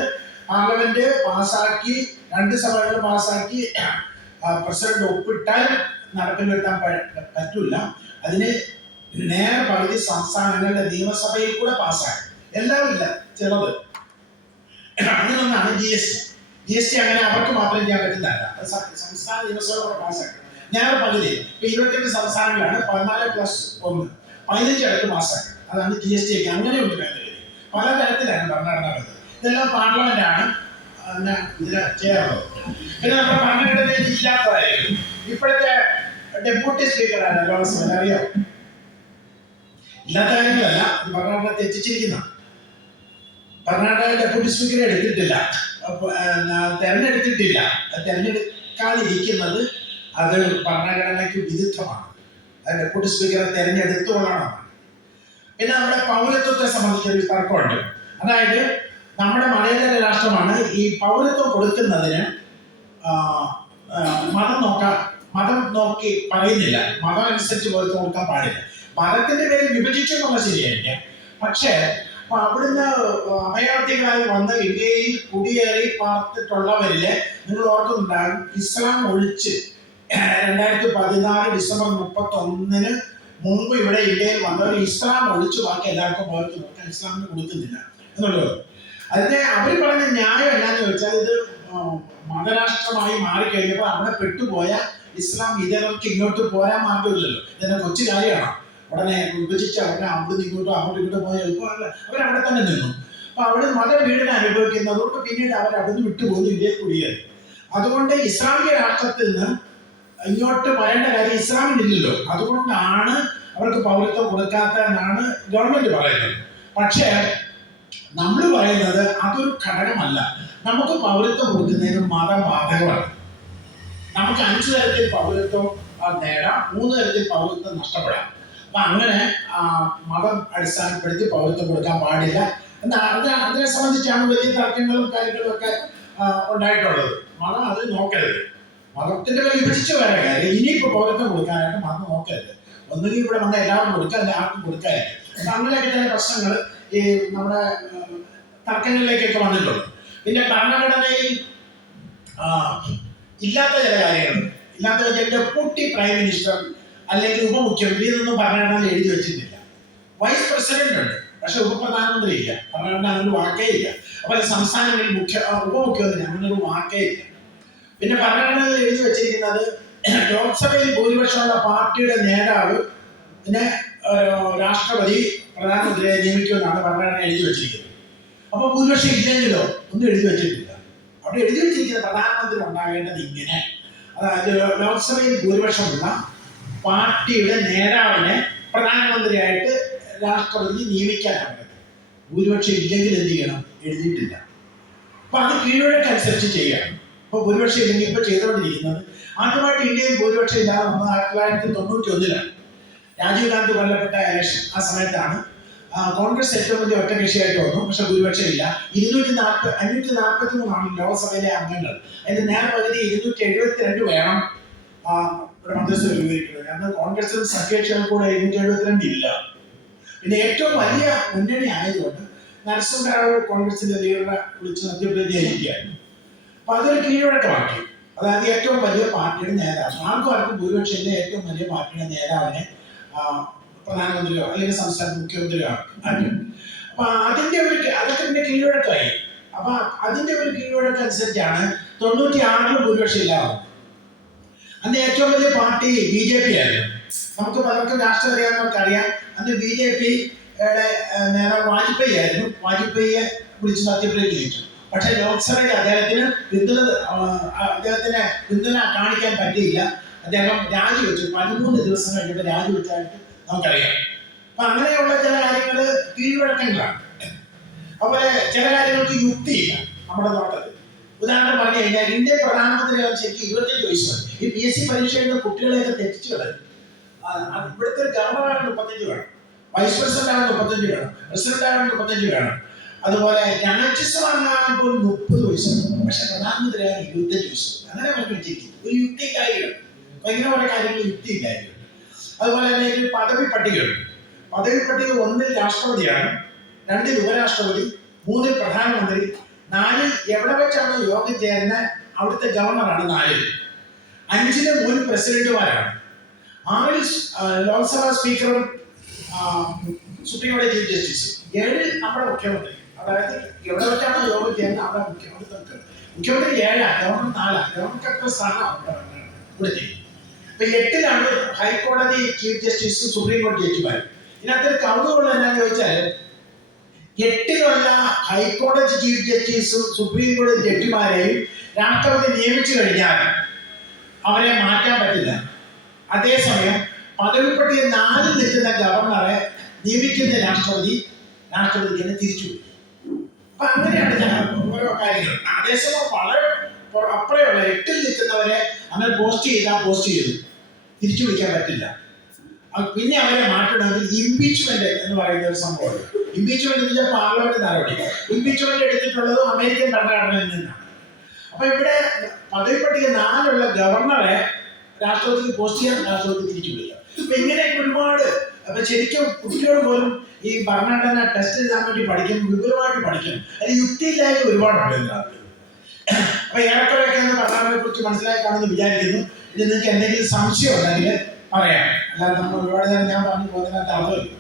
പാർലമെന്റ് പാസ്സാക്കി 2 സഭകൾ പാസ്സാക്കി പ്രസിഡന്റ് ഒപ്പിട്ടാൽ നടപ്പിൽ വരുത്താൻ പറ്റില്ല. അതിന് പകുതി സംസ്ഥാനങ്ങളുടെ നിയമസഭയിൽ കൂടെ പാസ്സാക്കി. എല്ലാവരും ഇല്ല, ചിലത്. അങ്ങനൊന്നാണ് GST. അങ്ങനെ അവർക്ക് മാത്രം ചെയ്യാൻ പറ്റുന്നതല്ല. സംസ്ഥാന നിയമസഭ പാസ്സാക്കി പകുതി. ഇപ്പൊ 28 സംസ്ഥാനങ്ങളാണ്. 14+1 15 അടുത്ത് പാസ്സാക്കി. അതാണ് GST. അങ്ങനെയുണ്ട് ഭേദഗതി. പലതരത്തിലാണ് ഭരണഘടനാ ഭേദഗതി. ഇതെല്ലാം പാർലമെന്റാണ് ഇതിന് ചേർന്നത്. പിന്നെ നമ്മുടെ ഭരണഘടനയിൽ ഇല്ലാത്തതായിരിക്കും. ഇപ്പോഴത്തെ ഡെപ്യൂട്ടി സ്പീക്കറാണ് ലോക്സഭ, അറിയാം? ഇല്ലാത്ത കാര്യങ്ങളല്ല, ഭരണഘടന തെറ്റിച്ചിരിക്കുന്ന. ഭരണഘടന ഡെപ്യൂട്ടി സ്പീക്കറെ എടുത്തിട്ടില്ല, തെരഞ്ഞെടുത്തിട്ടില്ല. തെരഞ്ഞെടുക്കാതിരിക്കുന്നത് അത് ഭരണഘടനയ്ക്ക് വിരുദ്ധമാണ്. അത് ഡെപ്യൂട്ടി സ്പീക്കറെ തെരഞ്ഞെടുത്തോളണം. പിന്നെ നമ്മുടെ പൗരത്വത്തെ സംബന്ധിച്ചൊരു തർക്കമുണ്ട്. അതായത് നമ്മുടെ മതേതര രാഷ്ട്രമാണ്. ഈ പൗരത്വം കൊടുക്കുന്നതിന് മതം നോക്കി പറയുന്നില്ല. മതം അനുസരിച്ച് പൗരത്വം കൊടുക്കാൻ പാടില്ല. മതത്തിന്റെ പേര് വിഭജിച്ചു എന്നുള്ള ശരിയായിരിക്കാം. പക്ഷേ അവിടുന്ന് അഭയാർത്ഥികളായി വന്ന് ഇന്ത്യയിൽ കുടിയേറി പാർത്തിട്ടുള്ളവരില് നിങ്ങൾ ഓർക്കുന്നുണ്ടാകും, ഇസ്ലാം ഒഴിച്ച് 2014 ഡിസംബർ 31 മുമ്പ് ഇവിടെ ഇന്ത്യയിൽ വന്നവർ ഇസ്ലാം ഒഴിച്ച് ബാക്കി എല്ലാവർക്കും പൗരത്വം കൊടുക്കാൻ ഇസ്ലാമിന് കൊടുക്കുന്നില്ല എന്നുള്ളത്. അതിനെ അവർ പറഞ്ഞ ന്യായം എന്നാന്ന് ചോദിച്ചാൽ, ഇത് മതരാഷ്ട്രമായി മാറിക്കഴിഞ്ഞപ്പോൾ അവിടെ പെട്ടുപോയ ഇസ്ലാം ഇതേവർക്ക് ഇങ്ങോട്ട് പോരാൻ മാർഗമില്ലല്ലോ. ഇതെന്നെ കൊച്ചു കാര്യമാണ്. ഉടനെ വിഭജിച്ച ഉടനെ അവിടെ ഇങ്ങോട്ടും പോയ എളുപ്പമല്ല. അവരവിടെ തന്നെ നിന്നു. അപ്പൊ അവിടെ മതപീഡനം അനുഭവിക്കുന്നതുകൊണ്ട് പിന്നീട് അവർ അവിടുന്ന് വിട്ടുപോയി ഇന്ത്യയിൽ കുടിയേറി. അതുകൊണ്ട് ഇസ്ലാമിക രാഷ്ട്രത്തിൽ നിന്ന് ഇങ്ങോട്ട് വരേണ്ട കാര്യം ഇസ്ലാമിനില്ലല്ലോ. അതുകൊണ്ടാണ് അവർക്ക് പൗരത്വം കൊടുക്കാത്തതെന്നാണ് ഗവൺമെന്റ് പറയുന്നത്. പക്ഷേ നമ്മൾ പറയുന്നത് അതൊരു ഘടകമല്ല. നമുക്ക് പൗരത്വം കൊടുക്കുന്നതിന് മതം ബാധകമാണ്. നമുക്ക് 5 തരത്തിൽ പൗരത്വം നേടാം, 3 തരത്തിൽ പൗരത്വം നഷ്ടപ്പെടാം. അപ്പൊ അങ്ങനെ മതം അടിസ്ഥാനപ്പെടുത്തി പൗരത്വം കൊടുക്കാൻ പാടില്ല എന്നാ. അതിനെ സംബന്ധിച്ചാണ് വലിയ തർക്കങ്ങളും കാര്യങ്ങളും ഒക്കെ ഉണ്ടായിട്ടുള്ളത്. മതം അത് നോക്കരുത്. മതത്തിന്റെ പേര് വിഭജിച്ച് വേറെ കാര്യം. ഇനിയിപ്പോ പൗരത്വം കൊടുക്കാനായിട്ട് മതം നോക്കരുത്. ഒന്നുകിൽ ഇവിടെ വന്ന എല്ലാവർക്കും കൊടുക്കുക, അല്ലെങ്കിൽ ആർക്കും കൊടുക്കാനായിട്ട്. അപ്പൊ അങ്ങനെയൊക്കെ ചില പ്രശ്നങ്ങൾ ഈ നമ്മുടെ തർക്കങ്ങളിലേക്കൊക്കെ വന്നിട്ടുണ്ട്. പിന്നെ ഭരണഘടനയിൽ ഇല്ലാത്ത ചില കാര്യങ്ങൾ, ഡെപ്യൂട്ടി പ്രൈം മിനിസ്റ്റർ അല്ലെങ്കിൽ ഉപമുഖ്യമന്ത്രി ഇതൊന്നും ഭരണഘടനയിൽ എഴുതി വെച്ചിട്ടില്ല. വൈസ് പ്രസിഡന്റ് ഉണ്ട്, പക്ഷെ ഉപപ്രധാനമന്ത്രി ഇല്ല. ഭരണഘടന അങ്ങനെ വാക്കേ ഇല്ല. അതുപോലെ സംസ്ഥാനങ്ങളിൽ ഉപമുഖ്യമന്ത്രി അങ്ങനെ ഒരു വാക്കേ ഇല്ല. പിന്നെ ഭരണഘടനയിൽ എഴുതി വെച്ചിരിക്കുന്നത് ലോക്സഭയിൽ ഭൂരിപക്ഷമുള്ള പാർട്ടിയുടെ നേതാവ് പിന്നെ രാഷ്ട്രപതി പ്രധാനമന്ത്രിയെ നിയമിക്കുമെന്നാണ് ഭരണഘടന എഴുതി വെച്ചിരിക്കുന്നത്. അപ്പൊ ഭൂരിപക്ഷം ഇല്ലെങ്കിലോ ഒന്നും എഴുതി വെച്ചിട്ടില്ല. അവിടെ എഴുതി വെച്ചിരിക്കുന്ന പ്രധാനമന്ത്രി ഉണ്ടാകേണ്ടത് ഇങ്ങനെ, അതായത് ലോക്സഭയിൽ ഭൂരിപക്ഷമുള്ള പാർട്ടിയുടെ നേതാവിനെ പ്രധാനമന്ത്രിയായിട്ട് രാഷ്ട്രപതി നിയമിക്കാനാണ്. ഭൂരിപക്ഷം ഇല്ലെങ്കിൽ എന്ത് ചെയ്യണം? എഴുതിയിട്ടില്ല. അപ്പൊ അത് കീഴ്വഴക്കനുസരിച്ച് ചെയ്യണം. അപ്പൊ ഭൂരിപക്ഷം ഇല്ലെങ്കിൽ ഇപ്പൊ ചെയ്തുകൊണ്ടിരിക്കുന്നത്, ആദ്യമായിട്ട് ഇന്ത്യയിൽ ഭൂരിപക്ഷം ഇല്ലാതെ വന്നത് 1991 രാജീവ് ഗാന്ധി കൊല്ലപ്പെട്ട ഇലക്ഷൻ. ആ സമയത്താണ് കോൺഗ്രസ് ഏറ്റവും വലിയ ഒറ്റകക്ഷിയായിട്ട് വന്നു. പക്ഷെ ഭൂരിപക്ഷം ഇല്ല. 543 ലോക്സഭയിലെ അംഗങ്ങൾ. അതിന്റെ നേരെ പകുതി 272 വേണം ഒരു മന്ത്രിസഭ രൂപീകരിക്കുന്നത്. കാരണം കോൺഗ്രസിൽ സഖ്യകക്ഷികൾ കൂടെ 272 ഇല്ല. പിന്നെ ഏറ്റവും വലിയ മുന്നണി ആയതുകൊണ്ട് നരസിംഹറാവു കോൺഗ്രസിന്റെ ലീഡറെ വിളിച്ച് മധ്യപ്രദേശ് ജയിക്കുകയായിരുന്നു. അപ്പൊ അതൊരു കീഴ്വഴക്കമാക്കി. അതായത് ഏറ്റവും വലിയ പാർട്ടിയുടെ നേതാവ്, ആർക്കും ഭൂരിപക്ഷത്തിന്റെ ഏറ്റവും വലിയ പാർട്ടിയുടെ നേതാവിനെ പ്രധാനമന്ത്രിയോ അല്ലെങ്കിൽ സംസ്ഥാന മുഖ്യമന്ത്രിയോ ആക്കി. അപ്പൊ അതൊക്കെ പിന്നെ കീഴ്വഴക്കമായി. അപ്പൊ അതിന്റെ ഒരു കീഴ്വഴക്കം അനുസരിച്ചാണ് 96 ഭൂരിപക്ഷം ഇല്ലാതെ. അന്ന് ഏറ്റവും വലിയ പാർട്ടി BJP ആയിരുന്നു. നമുക്ക് പലർക്കും രാഷ്ട്രീയം അറിയാവുന്നവർക്ക് അറിയാം. അന്ന് BJPയുടെ നേതാവ് വാജ്പേയി ആയിരുന്നു. വാജ്പേയിയെ വിളിച്ച് മധ്യപ്രദേശ് ജയിച്ചു. പക്ഷെ ലോക്സഭയിൽ അദ്ദേഹത്തിന് പിന്തുണ കാണിക്കാൻ പറ്റിയില്ല. അദ്ദേഹം രാജിവെച്ചു. 13 ദിവസം കഴിഞ്ഞപ്പോൾ രാജിവെച്ചായിട്ട് നമുക്കറിയാം. അപ്പൊ അങ്ങനെയുള്ള ചില കാര്യങ്ങൾ കീഴ്വഴക്കങ്ങളാണ്. അതുപോലെ ചില കാര്യങ്ങൾക്ക് യുക്തിയില്ല നമ്മുടെ നോട്ടത്തിൽ. ഉദാഹരണം പറഞ്ഞു കഴിഞ്ഞാൽ ഇന്ത്യൻ പ്രധാനമന്ത്രിയാകാൻ ശരിക്കും 25 വയസ്സ് മതി. ഈ PSC പരീക്ഷ എഴുതുന്ന കുട്ടികളെയൊക്കെ തെറ്റിച്ചു കളയും. ഇവിടുത്തെ ഒരു ഗവർണറാണ് 35 വേണം, വൈസ് പ്രസിഡന്റ് ആണ് 35 വേണം, പ്രസിഡന്റ് ആണ് 35 വേണം. അതുപോലെ രാജ്യസഭ അംഗമാകാൻ പോലും 30 വയസ്സ്, പക്ഷെ പ്രധാനമന്ത്രിയാകാൻ 25 വയസ്സ്. അങ്ങനെ പറഞ്ഞു വെച്ചിരിക്കും. ഒരു യുക്തി കാര്യങ്ങൾ, ഇങ്ങനെ കുറെ കാര്യങ്ങൾ യുക്തി കാര്യങ്ങൾ. അതുപോലെ തന്നെ ഒരു പദവി പട്ടികയുണ്ട്. പദവി പട്ടിക 1 രാഷ്ട്രപതിയാണ്, 2 ഉപരാഷ്ട്രപതി, 3 പ്രധാനമന്ത്രി, 4 എവിടെ വെച്ചാണ് യോഗം ചേരുന്ന അവിടുത്തെ ഗവർണറാണ്, 4 5 3 പ്രസിഡന്റുമാരാണ്, 6 ലോക്സഭാ സ്പീക്കറും സുപ്രീം കോടതി ചീഫ് ജസ്റ്റിസ്, 7 നമ്മുടെ മുഖ്യമന്ത്രി. അതായത് എവിടെ വെച്ചാണ് യോഗം ചേരുന്നത് അവിടെ മുഖ്യമന്ത്രി 7, ഗവർണർ 4. ഗവർണർക്ക് എത്ര സ്ഥാനമാണ് ഇവിടുത്തെ? ഇപ്പൊ 8 ഹൈക്കോടതി ചീഫ് ജസ്റ്റിസ്, സുപ്രീം കോടതി ജഡ്ജിമാർ. ഇതിനകത്തൊരു കൗതുകമുള്ള എന്താണെന്ന് ചോദിച്ചാൽ 8 ഹൈക്കോടതി ചീഫ് ജസ്റ്റിസും സുപ്രീം കോടതി ജഡ്ജിമാരെയും രാഷ്ട്രപതി നിയമിച്ചു കഴിഞ്ഞാൽ അവരെ മാറ്റാൻ പറ്റില്ല. അതേസമയം പദവി പട്ടിക 4 നിൽക്കുന്ന ഗവർണറെ നിയമിക്കുന്ന രാഷ്ട്രപതിക്ക് തന്നെ തിരിച്ചു വിടും. അപ്പൊ അങ്ങനെയാണ് ഓരോ കാര്യങ്ങൾ. അതേസമയം വളരെ അപ്പുറമുള്ള 8 നിൽക്കുന്നവരെ അങ്ങനെ പോസ്റ്റ് ചെയ്തു തിരിച്ചു വിളിക്കാൻ പറ്റില്ല. പിന്നെ അവരെ മാറ്റണമെങ്കിൽ ഇംപീച്ച്മെന്റ് എന്ന് പറയുന്ന ഒരു സംഭവമാണ്. ഇംപീച്ച്മെന്റ് എന്ന് വെച്ചാൽ പാർലമെന്റ് നടപടി. ഇംപീച്ച്മെന്റ് എടുത്തിട്ടുള്ളത് അമേരിക്കൻ ഭരണഘടനയിൽ നിന്നാണ്. അപ്പൊ ഇവിടെ പദവി പട്ടിക 4 ഗവർണറെ രാഷ്ട്രപതിക്ക് പോസ്റ്റ് ചെയ്യാൻ രാഷ്ട്രപതി തിരിച്ചു വിളിക്കാം. അപ്പൊ ഇങ്ങനെയൊക്കെ ഒരുപാട്. അപ്പൊ ശരിക്കും കുട്ടികൾ പോലും ഈ ഭരണഘടന ടെസ്റ്റ് ചെയ്യാൻ വേണ്ടി പഠിക്കും, വിപുലമായിട്ട് പഠിക്കണം. അത് യുക്തിയില്ലായ്മ ഒരുപാടുണ്ട് ഇതിനകത്ത്. അപ്പൊ ഏറെക്കുറെയൊക്കെ ഭരണഘടനയെ കുറിച്ച് മനസ്സിലായി കാണുമെന്ന് വിചാരിക്കുന്നു. ഇത് നിങ്ങൾക്ക് എന്തെങ്കിലും സംശയം ഉണ്ടെങ്കിൽ പറയാം. അല്ലാതെ നമ്മൾ ഒരുപാട് നേരം ഞാൻ പറഞ്ഞു പോകുന്നതിനകത്ത് അർത്ഥമില്ല.